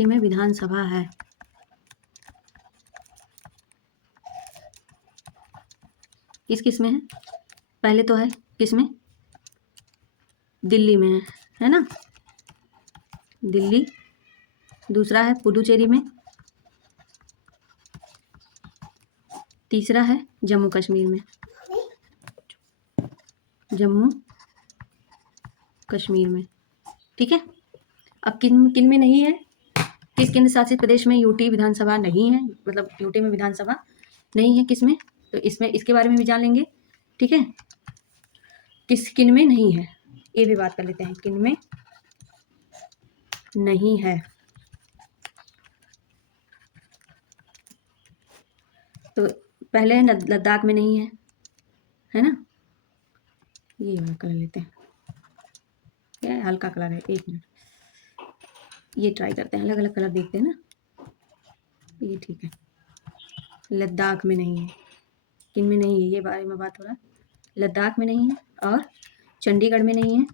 में विधानसभा है? किस किस में है? पहले तो है किस में? दिल्ली में है ना, दिल्ली। दूसरा है पुडुचेरी में। तीसरा है जम्मू कश्मीर में, जम्मू कश्मीर में। ठीक है, अब किन किन में नहीं है? किस केंद्र शासित प्रदेश में यूटी विधानसभा नहीं है, मतलब यूटी में विधानसभा नहीं है किस में? तो इसमें इसके बारे में भी जान लेंगे। ठीक है, किन में नहीं है ये भी बात कर लेते हैं। किन में नहीं है? तो पहले है लद्दाख में नहीं है ना। ये कर लेते हैं, क्या है? हल्का कलर है, 1 मिनट, ये ट्राई करते हैं, अलग अलग कलर देखते हैं ना। ये ठीक है, लद्दाख में नहीं है। किन में नहीं है ये बारे में बात हो रहा है। लद्दाख में नहीं है, और चंडीगढ़ में नहीं है,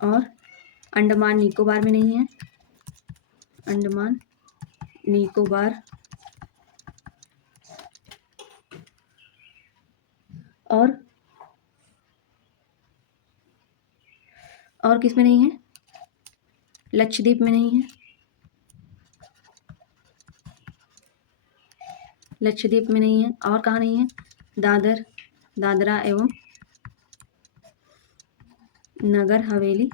और अंडमान निकोबार में नहीं है। अंडमान निकोबार और किस में नहीं है? लक्षद्वीप में नहीं है, लक्षद्वीप में नहीं है। और कहाँ नहीं है? दादरा एवं नगर हवेली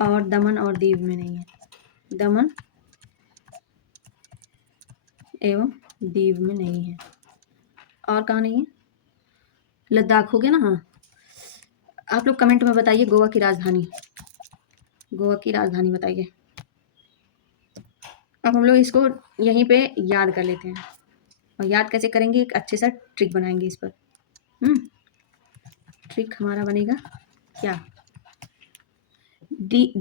और दमन और दीव में नहीं है, दमन एवं दीव में नहीं है। और कहाँ नहीं है? लद्दाख हो गया ना, हाँ। आप लोग कमेंट में बताइए गोवा की राजधानी बताइए। अब हम लोग इसको यहीं पे याद कर लेते हैं, और याद कैसे करेंगे, एक अच्छे सा ट्रिक बनाएंगे इस पर। ट्रिक हमारा बनेगा क्या, डी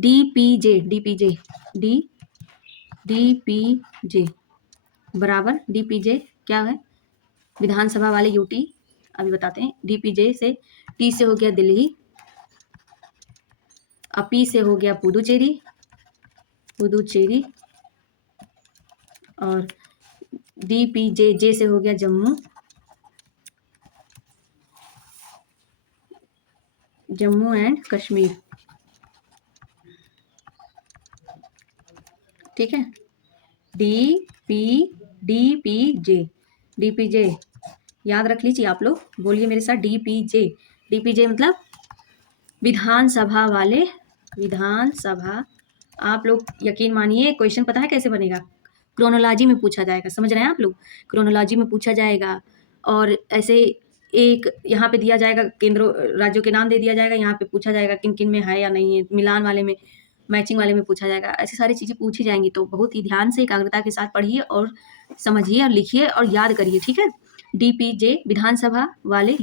बराबर DPJ क्या है, विधानसभा वाले यूटी। अभी बताते हैं। DPJ से टी से हो गया दिल्ली, पी से हो गया पुदुचेरी, और DPJ से हो गया जम्मू एंड कश्मीर। ठीक है, DPJ याद रख लीजिए आप लोग, बोलिए मेरे साथ DPJ मतलब विधानसभा वाले, विधानसभा। आप लोग यकीन मानिए क्वेश्चन पता है कैसे बनेगा, क्रोनोलॉजी में पूछा जाएगा, समझ रहे हैं आप लोग, क्रोनोलॉजी में पूछा जाएगा। और ऐसे एक यहाँ पे दिया जाएगा, केंद्रों राज्यों के नाम दे दिया जाएगा, यहाँ पे पूछा जाएगा किन किन में है या नहीं है, मिलान वाले में, मैचिंग वाले में पूछा जाएगा। ऐसी सारी चीज़ें पूछी जाएंगी, तो बहुत ही ध्यान से एकाग्रता के साथ पढ़िए और समझिए और लिखिए और याद करिए। ठीक है, DPJ विधानसभा वाले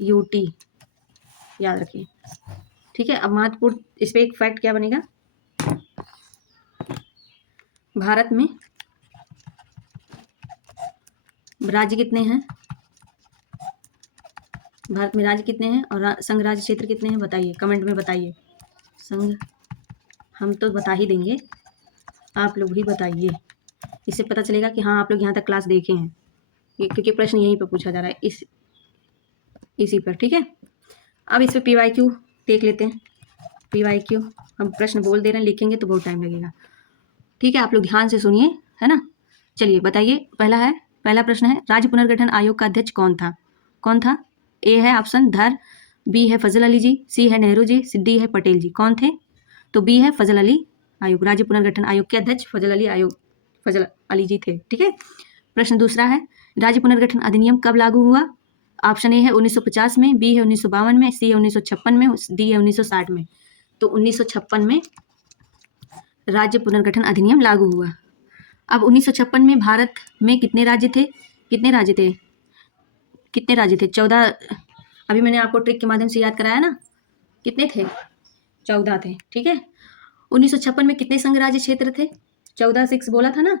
यूटी याद रखिए। ठीक है, अब महत्वपूर्ण इस पे एक फैक्ट क्या बनेगा, भारत में राज्य कितने हैं, और संघ राज्य क्षेत्र कितने हैं, बताइए, कमेंट में बताइए। संघ हम तो बता ही देंगे, आप लोग भी बताइए, इससे पता चलेगा कि हाँ आप लोग यहाँ तक क्लास देखे हैं, क्योंकि प्रश्न यहीं पर पूछा जा रहा है इसी पर। ठीक है, अब इस पर PYQ देख लेते हैं। PYQ हम प्रश्न बोल दे रहे हैं, लिखेंगे तो बहुत टाइम लगेगा। ठीक है, आप लोग ध्यान से सुनिए, है ना। चलिए बताइए, पहला प्रश्न है, राज्य पुनर्गठन आयोग का अध्यक्ष कौन था। ए है ऑप्शन धर, बी है फजल अली जी, सी है नेहरू जी, डी है पटेल जी। कौन थे, तो बी है फजल अली आयोग, राज्य पुनर्गठन आयोग के अध्यक्ष फजल अली जी थे। ठीक है, प्रश्न दूसरा है, राज्य पुनर्गठन अधिनियम कब लागू हुआ। ऑप्शन ए है 1950 में, बी है 1952 में, सी है 1956 में, डी है 1960 में। तो 1956 में राज्य पुनर्गठन अधिनियम लागू हुआ। अब 1956 में भारत में कितने राज्य थे, 14। अभी मैंने आपको ट्रिक के माध्यम से याद कराया ना, कितने थे, 14 थे। ठीक है, 1956 में कितने संघ राज्य क्षेत्र थे, 14 6 बोला था ना,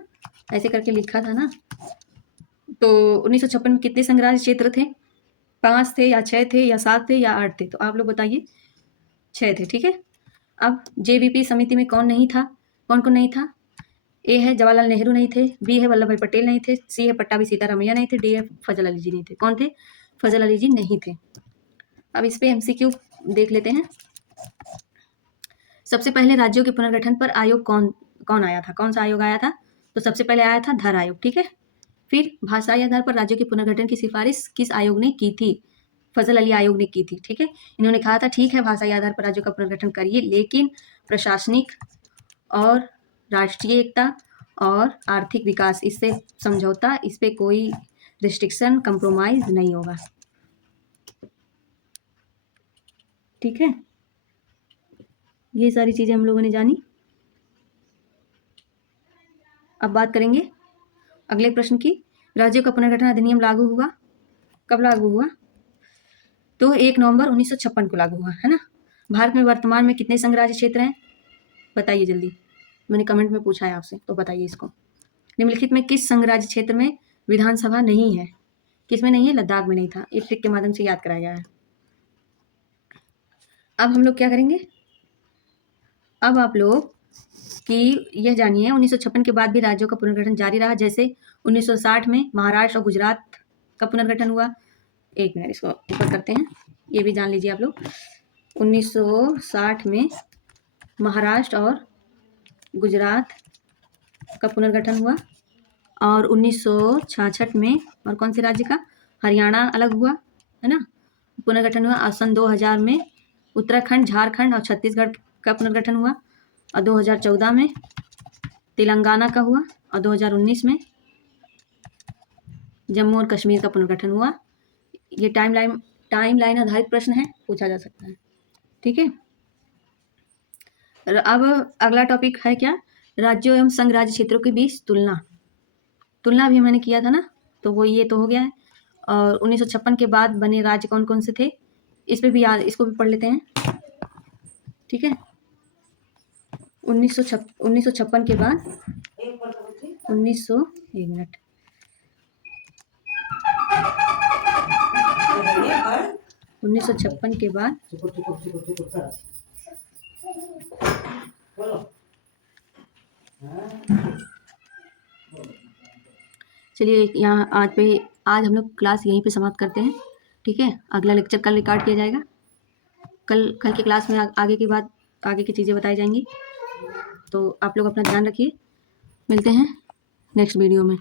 ऐसे करके लिखा था ना। तो 1956 में कितने संघ राज्य क्षेत्र थे, 5 थे या 6 थे या 7 थे या 8 थे, तो आप लोग बताइए। 6 थे। ठीक है, अब JVP समिति में कौन नहीं था, ए है जवाहरलाल नेहरू नहीं थे, बी है वल्लभ भाई पटेल नहीं थे, सी है पट्टाभी सीतारामैया नहीं थे, डी है फजल अली जी नहीं थे। कौन थे, फजल अली जी नहीं थे। अब इस पे MCQ देख लेते हैं। सबसे पहले राज्यों के पुनर्गठन पर आयोग कौन आया था, कौन सा आयोग आया था, तो सबसे पहले आया था धर आयोग। ठीक है, फिर भाषाई आधार पर राज्यों के पुनर्गठन की सिफारिश किस आयोग ने की थी, फजल अली आयोग ने की थी। ठीक है, इन्होंने कहा था ठीक है भाषाई आधार पर राज्यों का पुनर्गठन करिए, लेकिन प्रशासनिक और राष्ट्रीय एकता और आर्थिक विकास, इससे समझौता, इस पे कोई रिस्ट्रिक्शन कंप्रोमाइज नहीं होगा। ठीक है, ये सारी चीजें हम लोगों ने जानी। अब बात करेंगे अगले प्रश्न की, राज्यों का पुनर्गठन अधिनियम लागू हुआ, कब लागू हुआ, तो 1 नवंबर 1956 को लागू हुआ, है ना। भारत में वर्तमान में कितने संघ राज्य क्षेत्र हैं, बताइए जल्दी, मैंने कमेंट में पूछा है आपसे, तो बताइए इसको। निम्नलिखित में किस संघ राज्य क्षेत्र में विधानसभा नहीं है, किसमें नहीं है, लद्दाख में नहीं था। इस ट्रिक के माध्यम से याद कराया गया है। अब हम लोग क्या करेंगे, अब आप लोग कि यह जानिए 1956 के बाद भी राज्यों का पुनर्गठन जारी रहा, जैसे 1960 में महाराष्ट्र और गुजरात का पुनर्गठन हुआ। एक मिनट इसको ऊपर करते हैं, ये भी जान लीजिए आप लोग। 1960 में महाराष्ट्र और गुजरात का पुनर्गठन हुआ, और 1966 में और कौन से राज्य का, हरियाणा अलग हुआ, है ना, पुनर्गठन हुआ। और सन 2000 में उत्तराखंड, झारखंड और छत्तीसगढ़ का पुनर्गठन हुआ, और 2014 में तेलंगाना का हुआ, और 2019 में जम्मू और कश्मीर का पुनर्गठन हुआ। ये टाइमलाइन टाइम लाइन आधारित प्रश्न है, पूछा जा सकता है। ठीक है, अब अगला टॉपिक है क्या, राज्यों एवं संघ राज्य क्षेत्रों के बीच तुलना। तुलना भी मैंने किया था ना, तो वो ये तो हो गया है। और 1956 के बाद बने राज्य कौन कौन से थे, इस पे भी याद, इसको भी पढ़ लेते हैं। ठीक है, 1956 के बाद 1956 के बाद चलिए यहाँ आज हम लोग क्लास यहीं पे समाप्त करते हैं। ठीक है, अगला लेक्चर कल रिकॉर्ड किया जाएगा। कल की क्लास में आगे की चीज़ें बताई जाएंगी। तो आप लोग अपना ध्यान रखिए, मिलते हैं नेक्स्ट वीडियो में।